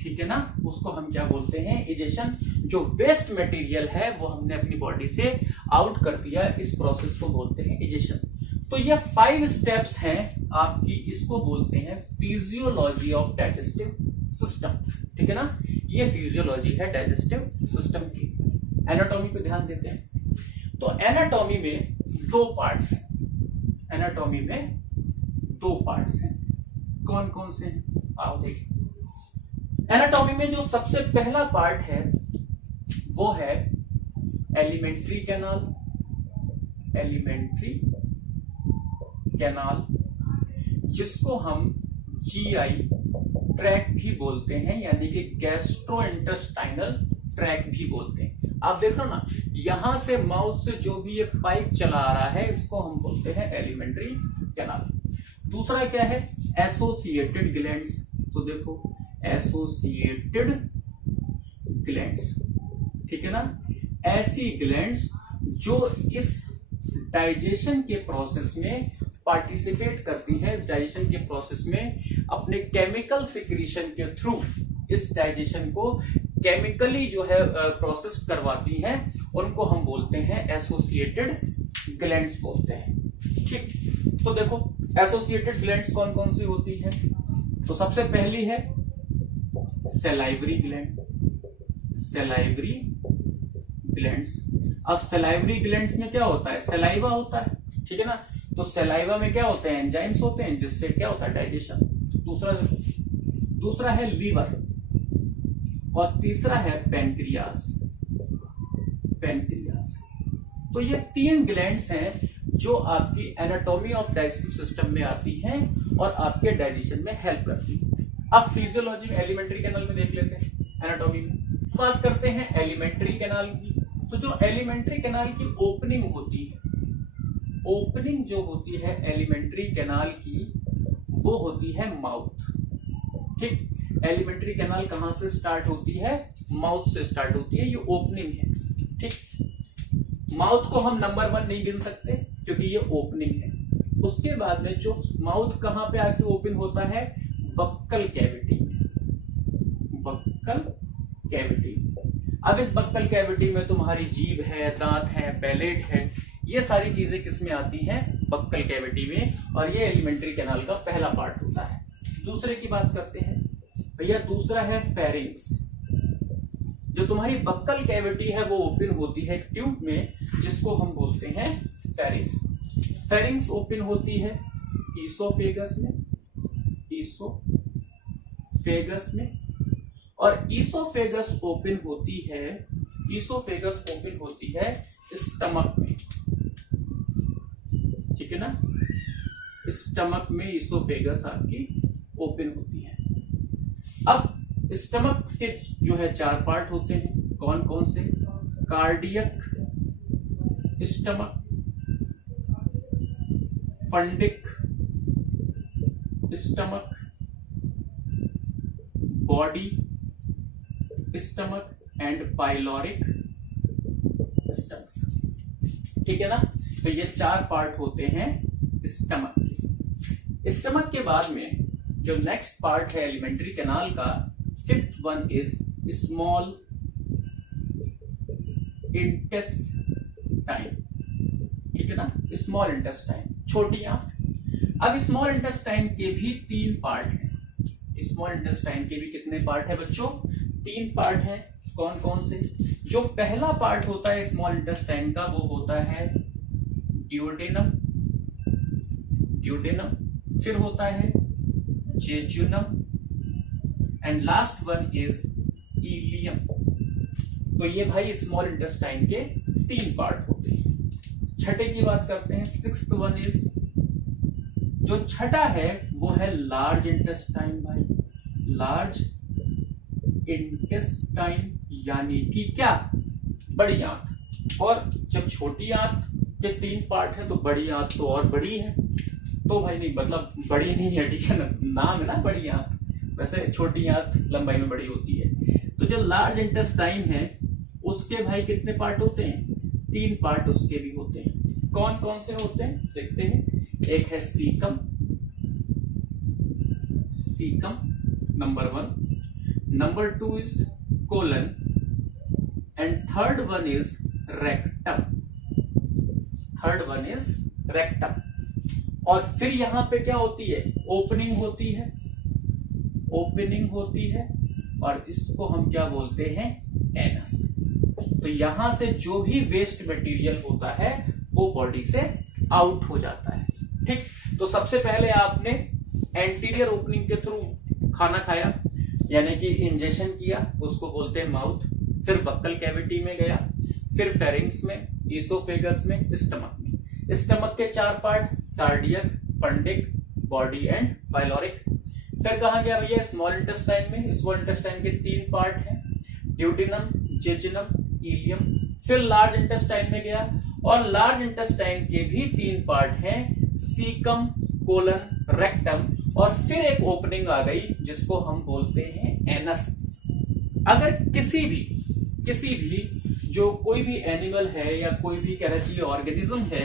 ठीक है ना, उसको हम क्या बोलते हैं? इजेशन। जो वेस्ट मटेरियल है वो हमने अपनी बॉडी से आउट कर दिया, इस प्रोसेस को बोलते हैं इजेशन। तो ये 5 स्टेप्स हैं आपकी, इसको बोलते हैं फिजियोलॉजी ऑफ डाइजेस्टिव सिस्टम। ठीक है ना, ये फिजियोलॉजी है डाइजेस्टिव सिस्टम की। एनाटॉमी पे ध्यान देते हैं। तो एनाटॉमी में 2 पार्ट्स हैं। एनाटॉमी में 2 पार्ट्स हैं। कौन कौन से हैं? आओ देखिए। एनाटॉमी में जो सबसे पहला पार्ट है वो है एलिमेंट्री कैनाल। एलिमेंट्री कैनाल, जिसको हम जीआई ट्रैक भी बोलते हैं, यानी कि गैस्ट्रोइंटेस्टाइनल ट्रैक भी बोलते हैं। आप देख लो ना, यहां से माउथ से जो भी ये पाइप चला आ रहा है इसको हम बोलते हैं एलिमेंट्री कैनाल। दूसरा क्या है? Associated glands. तो देखो, एसोसिएटेड ग्लैंड्स, ठीक है ना, ऐसी ग्लैंड्स जो इस डाइजेशन के प्रोसेस में पार्टिसिपेट करती हैं, इस डाइजेशन के प्रोसेस में अपने केमिकल सिक्रीशन के थ्रू इस डाइजेशन को केमिकली जो है प्रोसेस करवाती हैं, उनको हम बोलते हैं एसोसिएटेड ग्लैंड्स बोलते हैं। ठीक, तो देखो एसोसिएटेड ग्लैंड्स कौन कौन सी होती हैं? तो सबसे पहली है सलाइवरी ग्लैंड। Salivary glands. अब सलाइवरी ग्लैंड्स में क्या होता है? सलाइवा होता है। ठीक है ना, तो सलाइवा में क्या होते हैं? एंजाइम्स होते हैं, जिससे क्या होता है? डाइजेशन। दूसरा है लीवर और तीसरा है पैनक्रियास। पैनक्रियास। तो ये 3 ग्लैंड्स हैं जो आपकी एनाटॉमी ऑफ डाइजेस्टिव सिस्टम में आती हैं और आपके डाइजेशन में हेल्प करती हैं। अब फिजियोलॉजी में एलिमेंट्री कैनाल में देख लेते हैं। एनाटॉमी में बात करते हैं एलिमेंट्री कैनाल की। तो जो एलिमेंट्री कैनाल की ओपनिंग होती है, ओपनिंग जो होती है एलिमेंट्री कैनाल की, वो होती है माउथ। ठीक, एलिमेंट्री कैनाल कहां से स्टार्ट होती है? माउथ से स्टार्ट होती है, ये ओपनिंग है। ठीक, माउथ को हम नंबर 1 नहीं गिन सकते क्योंकि ये ओपनिंग है। उसके बाद में जो माउथ कहां पे आके ओपन होता है? बक्कल कैविटी में। Buccal cavity. अब इस बक्कल कैविटी में तुम्हारी जीभ है, दांत है, पैलेट है, ये सारी चीजें किसमें आती हैं? बक्कल कैविटी में, और ये एलिमेंट्री कैनाल का पहला पार्ट होता है। दूसरे की बात करते हैं भैया, दूसरा है फेरिंग्स। जो तुम्हारी बक्कल कैविटी है वो ओपन होती है ट्यूब में, जिसको हम बोलते हैं फेरिंग्स। फेरिंग्स ओपन होती है ईसोफेगस में, ईसोफेगस में, और ईसोफेगस ओपन होती है, ईसोफेगस ओपन होती है स्टमक में। ठीक है ना, स्टमक में ईसोफेगस आपकी ओपन होती है। अब स्टमक के जो है 4 पार्ट होते हैं। कौन कौन से? Cardiac stomach, fundic stomach, body stomach and pyloric stomach. ठीक है ना, तो ये 4 पार्ट होते हैं स्टमक के। स्टमक के बाद में जो नेक्स्ट पार्ट है एलिमेंट्री कैनाल का, 5th one is small intestine. ठीक है ना, स्मॉल इंटेस्टाइन, छोटी आंत। अब स्मॉल इंटेस्टाइन के भी 3 पार्ट हैं। स्मॉल इंटेस्टाइन के भी कितने पार्ट है बच्चों? 3 पार्ट हैं। कौन कौन से? जो पहला पार्ट होता है स्मॉल इंटेस्टाइन का वो होता है ड्यूडेनम, फिर होता है jejunum and last one is ilium. तो ये भाई स्मॉल इंटेस्टाइन के 3 पार्ट होते हैं। छठे की बात करते हैं, 6th वन इज, जो छठा है वो है लार्ज इंटेस्टाइन भाई, लार्ज इंटेस्टाइन यानी कि क्या? बड़ी आंत। और जब छोटी आंत के 3 पार्ट है तो बड़ी आंत तो और बड़ी है, तो भाई नहीं, मतलब बड़ी नहीं है, ठीक है ना, नाम है ना बड़ी आंत, वैसे छोटी आंत लंबाई में बड़ी होती है। तो जो लार्ज इंटेस्टाइन है उसके भाई कितने पार्ट होते हैं? 3 पार्ट उसके भी होते हैं। कौन कौन से होते हैं देखते हैं। एक है caecum, number 1, number 2 is colon and third one is rectum. और फिर यहां पे क्या होती है? ओपनिंग होती है और इसको हम क्या बोलते हैं? एनस। तो यहां से जो भी वेस्ट मटेरियल होता है वो बॉडी से आउट हो जाता है। ठीक, तो सबसे पहले आपने एंटीरियर ओपनिंग के थ्रू खाना खाया, यानी कि इंजेक्शन किया, उसको बोलते हैं माउथ। फिर बक्कल कैविटी में गया, फिर फेरिंग्स में, ईसोफेगस में, स्टमक के 4 part, cardiac, fundic, body and pyloric. फिर कहा गया भैया? स्मॉल इंटेस्टाइन में। स्मॉल इंटेस्टाइन के 3 पार्ट हैं, ड्यूडेनम, जेजुनम, इलियम। फिर लार्ज इंटेस्टाइन में गया और लार्ज इंटेस्टाइन के भी 3 पार्ट हैं, सीकम, कोलन, रेक्टम। और फिर एक ओपनिंग आ गई जिसको हम बोलते हैं एनस। अगर किसी भी जो कोई भी एनिमल है या कोई भी कह चाहिए ऑर्गेनिज्म है,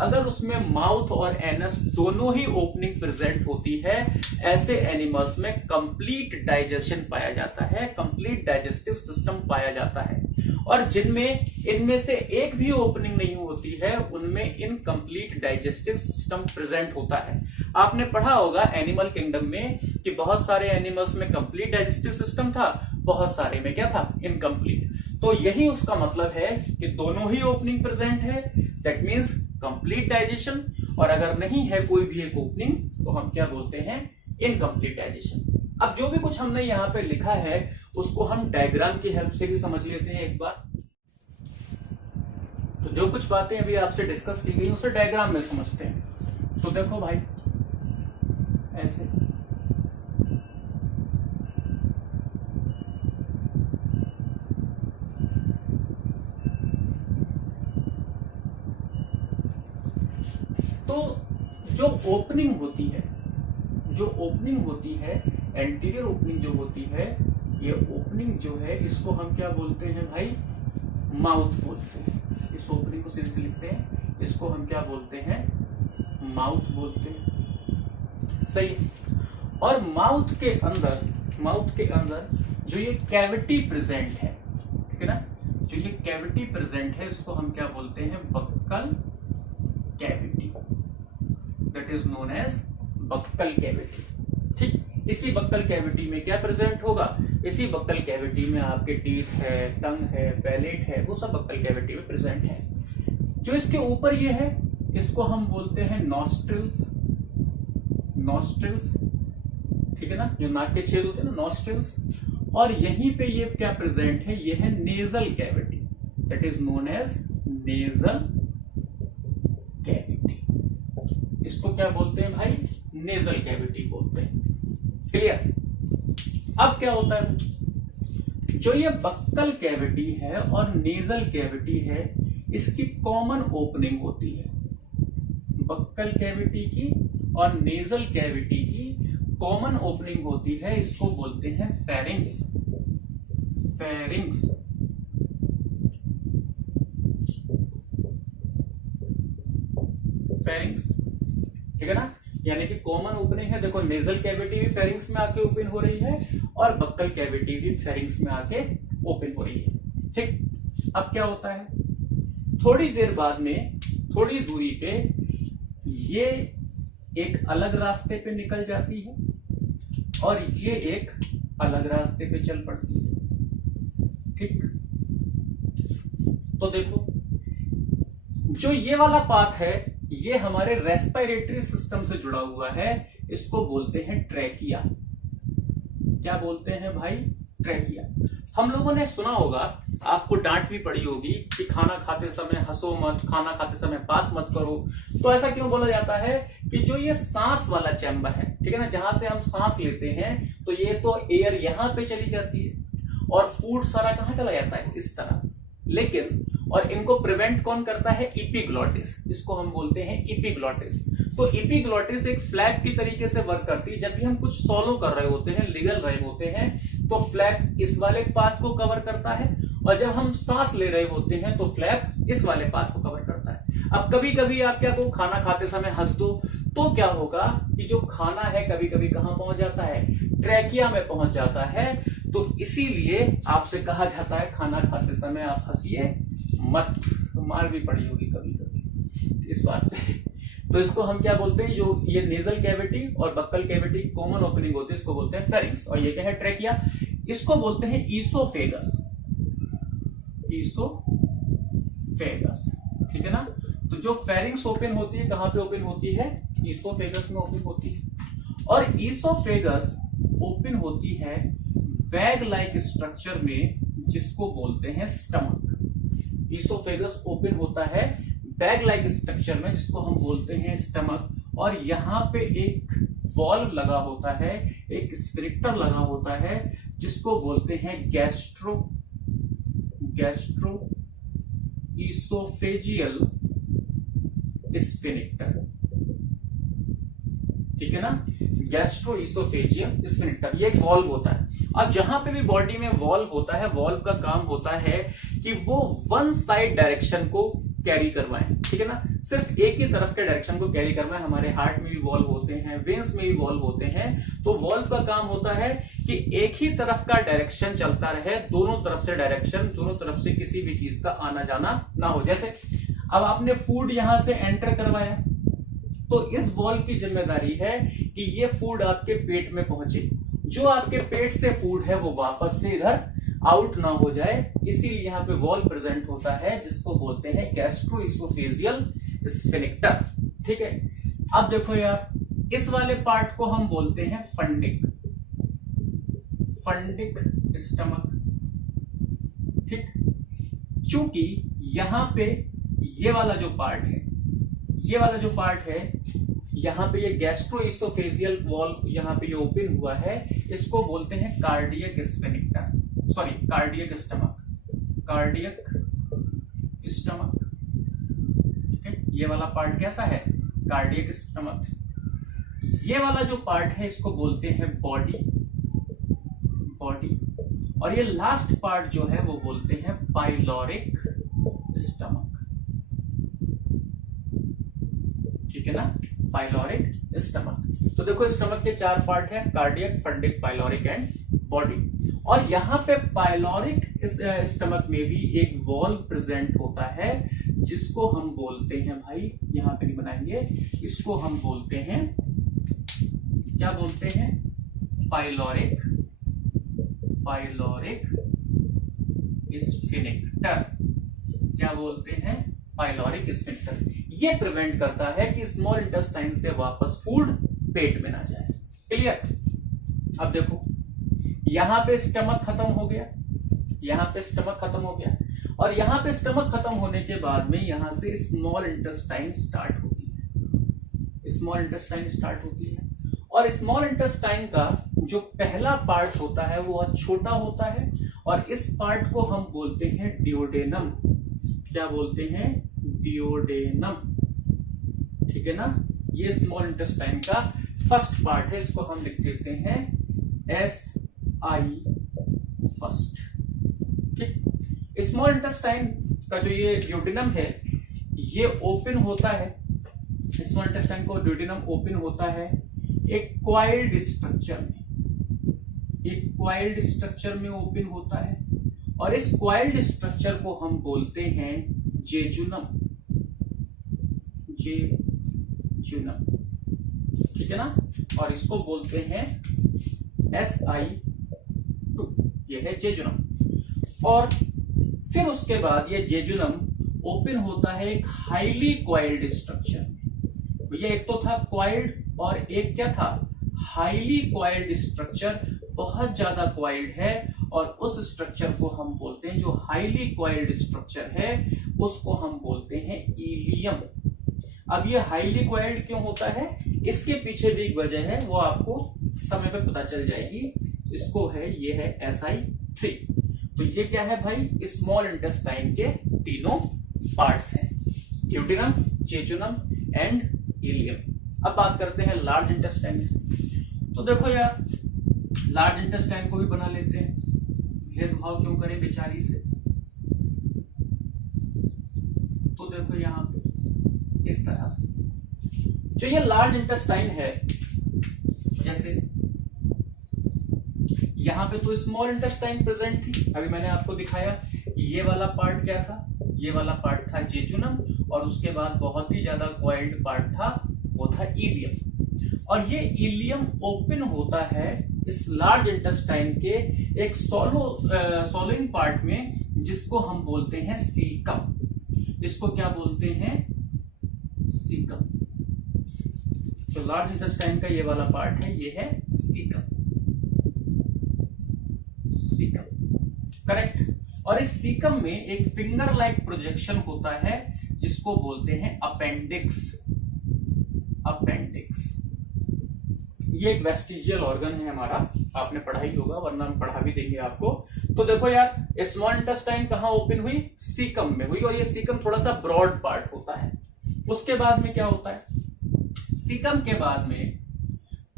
अगर उसमें माउथ और एनस दोनों ही ओपनिंग प्रेजेंट होती है, ऐसे एनिमल्स में कंप्लीट डाइजेशन पाया जाता है, कंप्लीट डाइजेस्टिव सिस्टम पाया जाता है। और जिनमें इनमें से एक भी ओपनिंग नहीं होती है उनमें इनकम्प्लीट डाइजेस्टिव सिस्टम प्रेजेंट होता है। आपने पढ़ा होगा एनिमल किंगडम में कि बहुत सारे एनिमल्स में कंप्लीट डाइजेस्टिव सिस्टम था, बहुत सारे में क्या था? इनकम्प्लीट। तो यही उसका मतलब है कि दोनों ही ओपनिंग प्रेजेंट है, दैट मीन्स कंप्लीट डाइजेशन। और अगर नहीं है कोई भी एक ओपनिंग तो हम क्या बोलते हैं? Incomplete digestion. अब जो भी कुछ हमने यहाँ पे लिखा है उसको हम डायग्राम की हेल्प से भी समझ लेते हैं एक बार। तो जो कुछ बातें अभी आपसे डिस्कस की गई उसे डायग्राम में समझते हैं। तो देखो भाई, ऐसे तो जो ओपनिंग होती है एंटीरियर ओपनिंग जो होती है, ये ओपनिंग जो है इसको हम क्या बोलते हैं भाई? माउथ बोलते हैं। इस ओपनिंग को सीधे से लिखते हैं, इसको हम क्या बोलते हैं? माउथ बोलते हैं। सही। और माउथ के अंदर जो ये कैविटी प्रेजेंट है, ठीक है ना, जो ये कैविटी प्रेजेंट है इसको हम क्या बोलते हैं? Buccal cavity, that is known as buccal cavity. ठीक, इसी बक्कल कैविटी में क्या प्रेजेंट होगा? इसी बक्कल कैविटी में आपके टीथ है, टंग है, पैलेट है, वो सब बक्कल कैविटी में प्रेजेंट है। जो इसके ऊपर ये है इसको हम बोलते हैं नॉस्ट्रिल्स, ठीक है ना, जो नाक के छेद होते हैं ना, नॉस्ट्रिल्स। और यहीं पे ये क्या प्रेजेंट है? ये है nasal cavity, that is known as nasal cavity. इसको क्या बोलते हैं भाई? नेजल कैविटी बोलते हैं। क्लियर? अब क्या होता है? जो ये बक्कल कैविटी है और नेजल कैविटी है, इसकी कॉमन ओपनिंग होती है। बक्कल कैविटी की और नेजल कैविटी की कॉमन ओपनिंग होती है, इसको बोलते हैं फेरिंग्स। ठीक है ना, यानी कि कॉमन ओपनिंग है। देखो, नेजल कैविटी भी फेरिंग्स में आके ओपन हो रही है और बक्कल कैविटी भी फेरिंग्स में आके ओपन हो रही है। ठीक, अब क्या होता है? थोड़ी देर बाद में थोड़ी दूरी पे ये एक अलग रास्ते पे निकल जाती है और ये एक अलग रास्ते पे चल पड़ती है। ठीक, तो देखो जो ये वाला पाथ है ये हमारे रेस्पिरेटरी सिस्टम से जुड़ा हुआ है, इसको बोलते हैं ट्रैकिया। क्या बोलते हैं भाई? ट्रैकिया। हम लोगों ने सुना होगा, आपको डांट भी पड़ी होगी कि खाना खाते समय हंसो मत, खाना खाते समय बात मत करो। तो ऐसा क्यों बोला जाता है कि जो ये सांस वाला चैम्बर है, ठीक है ना, जहां से हम सांस लेते हैं, तो ये तो एयर यहां पे चली जाती है और फूड सारा कहां चला जाता है? इस तरह। लेकिन और इनको प्रिवेंट कौन करता है? एपिग्लॉटिस। इसको हम बोलते हैं एपिग्लॉटिस। तो एपिग्लॉटिस एक फ्लैप की तरीके से वर्क करती है। जब भी हम कुछ सॉलो कर रहे होते हैं, निगल रहे होते हैं, तो फ्लैप इस वाले पार्ट को कवर करता है और जब हम सांस ले रहे होते हैं तो फ्लैप इस वाले पार्ट को कवर करता है। अब कभी कभी आप क्या को खाना खाते समय हंस दो तो क्या होगा कि जो खाना है कभी कभी कहां पहुंच जाता है? ट्रैकिया में पहुंच जाता है। तो इसीलिए आपसे कहा जाता है खाना खाते समय आप हंसिए मत। तो मार भी पड़ी होगी कभी कभी इस बात पे। तो इसको हम क्या बोलते हैं? जो ये नेजल कैविटी और बक्कल कैविटी कॉमन ओपनिंग होती है, इसको बोलते हैं फेरिंक्स। और ये क्या है? ट्रैकिया। इसको बोलते हैं ईसोफेगस। ईसोफेगस, ठीक है ना। तो जो फेरिंक्स ओपन होती है कहां पे ओपन होती है? ईसोफेगस में ओपन होती है। और ईसोफेगस ओपन होती है बैग लाइक स्ट्रक्चर में, जिसको बोलते हैं स्टमक। ईसोफेगस ओपन होता है बैग लाइक स्ट्रक्चर में, जिसको हम बोलते हैं स्टमक। और यहां पे एक वॉल्व लगा होता है, एक स्फिंक्टर लगा होता है, जिसको बोलते हैं गैस्ट्रो ईसोफेजियल स्फिंक्टर। ठीक है ना, गैस्ट्रो ईसोफेजियल स्फिंक्टर, ये एक वॉल्व होता है। अब जहां पे भी बॉडी में वॉल्व होता है, वॉल्व का काम होता है कि वो वन साइड डायरेक्शन को कैरी करवाएं। ठीक है ना, सिर्फ एक ही तरफ के डायरेक्शन को कैरी करवाएं। हमारे हार्ट में भी वॉल्व होते हैं, वेन्स में भी वॉल्व होते हैं। तो वॉल्व का काम होता है कि एक ही तरफ का डायरेक्शन चलता रहे, दोनों तरफ से डायरेक्शन, दोनों तरफ से किसी भी चीज का आना जाना ना हो। जैसे अब आपने फूड यहां से एंटर करवाया, तो इस वॉल्व की जिम्मेदारी है कि ये फूड आपके पेट में पहुंचे। जो आपके पेट से फूड है वो वापस से इधर आउट ना हो जाए, इसीलिए यहाँ पे वॉल्व प्रेजेंट होता है, जिसको बोलते हैं गैस्ट्रोइसोफेजियल स्फिंक्टर। ठीक है, अब देखो यार, इस वाले पार्ट को हम बोलते हैं फंडिक स्टमक। ठीक, क्योंकि यहां पे ये वाला जो पार्ट है, यहां पे ये गैस्ट्रोइसोफेजियल वॉल्व यहां पे ये ओपन हुआ है, इसको बोलते हैं cardiac sphincter, sorry cardiac stomach. ये वाला पार्ट कैसा है? Cardiac stomach. ये वाला जो पार्ट है इसको बोलते हैं बॉडी, और ये लास्ट पार्ट जो है वो बोलते हैं पाइलोरिक स्टमक। ठीक है ना, पाइलोरिक स्टमक। तो देखो स्टमक के 4 पार्ट है, cardiac, fundic, pyloric and body. और यहां पे पाइलोरिक स्टमक में भी एक वॉल्व प्रेजेंट होता है, जिसको हम बोलते हैं, भाई यहां पे नहीं बनाएंगे, इसको हम बोलते हैं, क्या बोलते हैं? Pyloric sphincter. क्या बोलते हैं? Pyloric sphincter. ये प्रिवेंट करता है कि स्मॉल इंटेस्टाइन से वापस फूड पेट में ना जाए। क्लियर? अब देखो यहां पे स्टमक खत्म हो गया, और यहां पे स्टमक खत्म होने के बाद में यहां से स्मॉल इंटेस्टाइन स्टार्ट होती है। और स्मॉल इंटेस्टाइन का जो पहला पार्ट होता है वो बहुत छोटा होता है, और इस पार्ट को हम बोलते हैं डियोडेनम। क्या बोलते हैं? डियोडेनम। ठीक है ना, ये स्मॉल इंटेस्टाइन का फर्स्ट पार्ट है, इसको हम लिख देते हैं SI फर्स्ट। ठीक, स्मॉल इंटेस्टाइन का जो ये डियोडेनम है ये ओपन होता है, स्मॉल इंटेस्टाइन को डियोडेनम ओपन होता है एक क्वाइल्ड स्ट्रक्चर में ओपन होता है, और इस क्वाइल्ड स्ट्रक्चर को हम बोलते हैं जेजुनम। जेजुनम, ठीक है ना, और इसको बोलते हैं SI2, ये है जेजुनम। और फिर उसके बाद ये जेजुनम ओपन होता है एक हाईली क्वाइल्ड स्ट्रक्चर में। ये एक तो था क्वाइल्ड और एक क्या था, हाईली क्वाइल्ड स्ट्रक्चर, बहुत ज्यादा क्वाइल्ड है, और उस स्ट्रक्चर को हम बोलते हैं, जो हाईली क्वाइल्ड स्ट्रक्चर है उसको हम बोलते हैं इलियम। अब ये हाईली क्वाइल्ड क्यों होता है, इसके पीछे भी एक वजह है, वो आपको समय पे पता चल जाएगी। इसको है, ये है SI3। तो ये क्या है भाई, स्मॉल इंटेस्टाइन के तीनों पार्ट्स हैं, ड्यूडेनम, जेजुनम एंड इलियम। अब बात करते हैं लार्ज इंटेस्टाइन। तो देखो यार, लार्ज इंटेस्टाइन को भी बना लेते हैं, भेदभाव क्यों करें बेचारी से। तो देखो यहां पे इस तरह से जो ये लार्ज इंटेस्टाइन है, जैसे यहां पे तो स्मॉल इंटेस्टाइन प्रेजेंट थी, अभी मैंने आपको दिखाया। ये वाला पार्ट क्या था, ये वाला पार्ट था जेजुनम, और उसके बाद बहुत ही ज्यादा क्वाइल्ड पार्ट था, वो था इलियम। और ये इलियम ओपन होता है इस लार्ज इंटेस्टाइन के एक सॉलोइंग पार्ट में, जिसको हम बोलते हैं सीकम। इसको क्या बोलते हैं, सीकम। तो लार्ज इंटेस्टाइन का ये वाला पार्ट है, ये है सीकम, सीकम, करेक्ट। और इस सीकम में एक फिंगर लाइक प्रोजेक्शन होता है, जिसको बोलते हैं अपेंडिक्स। अपेंडिक्स ये एक वेस्टिजियल ऑर्गन है हमारा, आपने पढ़ा ही होगा, वरना हम पढ़ा भी देंगे आपको। तो देखो यार, स्मॉल इंटेस्टाइन कहां ओपन हुई, सीकम में हुई, और ये सीकम थोड़ा सा ब्रॉड पार्ट होता है। उसके बाद में क्या होता है, सीकम के बाद में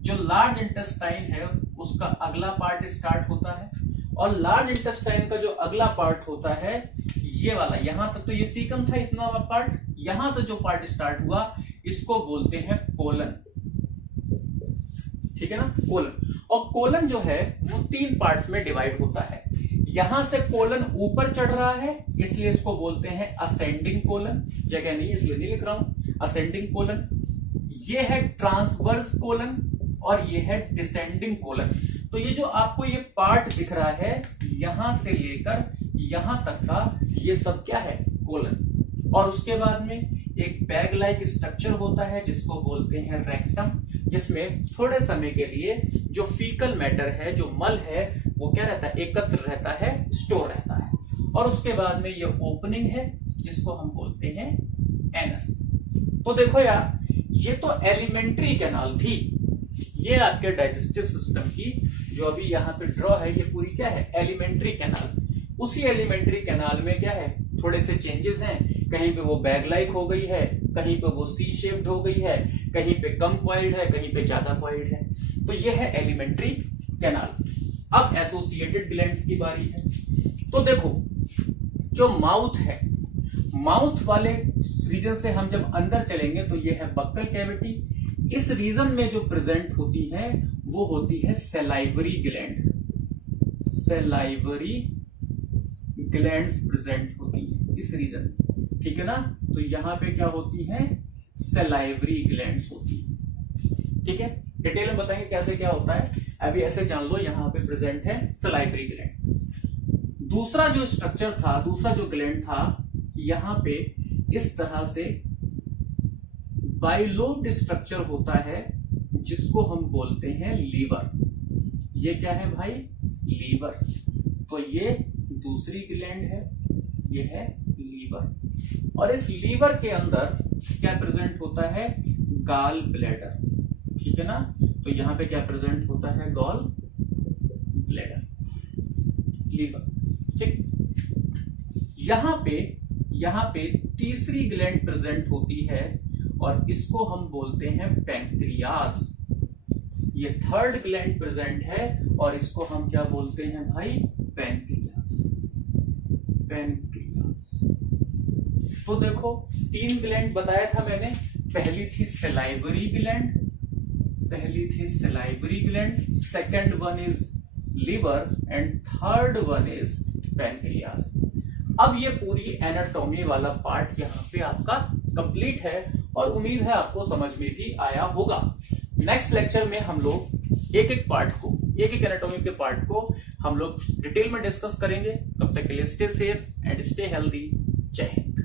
जो लार्ज इंटेस्टाइन है उसका अगला पार्ट स्टार्ट होता है, और लार्ज इंटेस्टाइन का जो अगला पार्ट होता है ये वाला, यहां तक तो ये सीकम था, इतना वाला पार्ट, यहां से जो पार्ट स्टार्ट हुआ इसको बोलते हैं कोलन, ठीक है ना, कोलन। और कोलन जो है वो 3 पार्ट्स में डिवाइड होता है। यहां से कोलन ऊपर चढ़ रहा है, इसलिए इसको बोलते हैं असेंडिंग कोलन, जगह नहीं इसलिए नहीं लिख रहा हूं, असेंडिंग कोलन। ये है ट्रांसवर्स कोलन, और ये है डिसेंडिंग कोलन। तो ये जो आपको ये पार्ट दिख रहा है, यहां से लेकर यहां तक का, ये सब क्या है, कोलन। और उसके बाद में एक बैग लाइक स्ट्रक्चर होता है, जिसको बोलते हैं रेक्टम, जिसमें थोड़े समय के लिए जो फीकल मैटर है, जो मल है, वो क्या रहता है, एकत्र रहता है, स्टोर रहता है। और उसके बाद में ये ओपनिंग है, जिसको हम बोलते हैं एनस। तो देखो यार, ये तो एलिमेंट्री कैनाल थी, ये आपके डाइजेस्टिव सिस्टम की जो अभी यहाँ पे ड्रॉ है, ये पूरी क्या है, एलिमेंट्री कैनाल। उसी एलिमेंट्री कैनाल में क्या है, थोड़े से चेंजेस हैं, कहीं पे वो बैग लाइक हो गई है, कहीं पे वो सी शेप्ड हो गई है, कहीं पे कम क्वाइल्ड है, कहीं पे ज्यादा क्वाइल्ड है। तो ये है एलिमेंट्री कैनाल। अब एसोसिएटेड ग्लैंड्स की बारी है। तो देखो, जो माउथ है, माउथ वाले रीजन से हम जब अंदर चलेंगे तो ये है बक्कल कैविटी। इस रीजन में जो प्रेजेंट होती है वो होती है salivary gland. Salivary glands present होती है इस रीजन में, ठीक है ना। तो यहां पे क्या होती है, सलाइवरी ग्लैंड्स होती है, ठीक है। डिटेल में बताएंगे कैसे क्या होता है, अभी ऐसे जान लो, यहां पे प्रेजेंट है सलाइवरी ग्लैंड। दूसरा जो स्ट्रक्चर था, दूसरा जो ग्लैंड था, यहां पे इस तरह से बाइलोब्ड स्ट्रक्चर होता है, जिसको हम बोलते हैं लीवर। ये क्या है भाई, लीवर। तो ये दूसरी ग्लैंड है, ये है लीवर। और इस लीवर के अंदर क्या प्रेजेंट होता है, गॉल ब्लैडर, ठीक है ना। तो यहां पे क्या प्रेजेंट होता है, गॉल ब्लैडर, लीवर, ठीक। यहां पे तीसरी ग्लैंड प्रेजेंट होती है, और इसको हम बोलते हैं पैंक्रियास। ये थर्ड ग्लैंड प्रेजेंट है, और इसको हम क्या बोलते हैं भाई, पैंक्रियास। पैंक्रियास। तो देखो, 3 ग्लैंड बताया था मैंने, पहली थी सलाइवरी ग्लैंड, पहली थी salivary gland, second one is liver, and third one is pancreas. अब ये पूरी एनाटॉमी वाला पार्ट यहाँ पे आपका कंप्लीट है, और उम्मीद है आपको समझ में भी आया होगा। नेक्स्ट लेक्चर में हम लोग एक एक पार्ट को, एक एक एनाटॉमी के पार्ट को हम लोग डिटेल में डिस्कस करेंगे। तब तक के लिए stay safe and stay healthy. जय हिंद।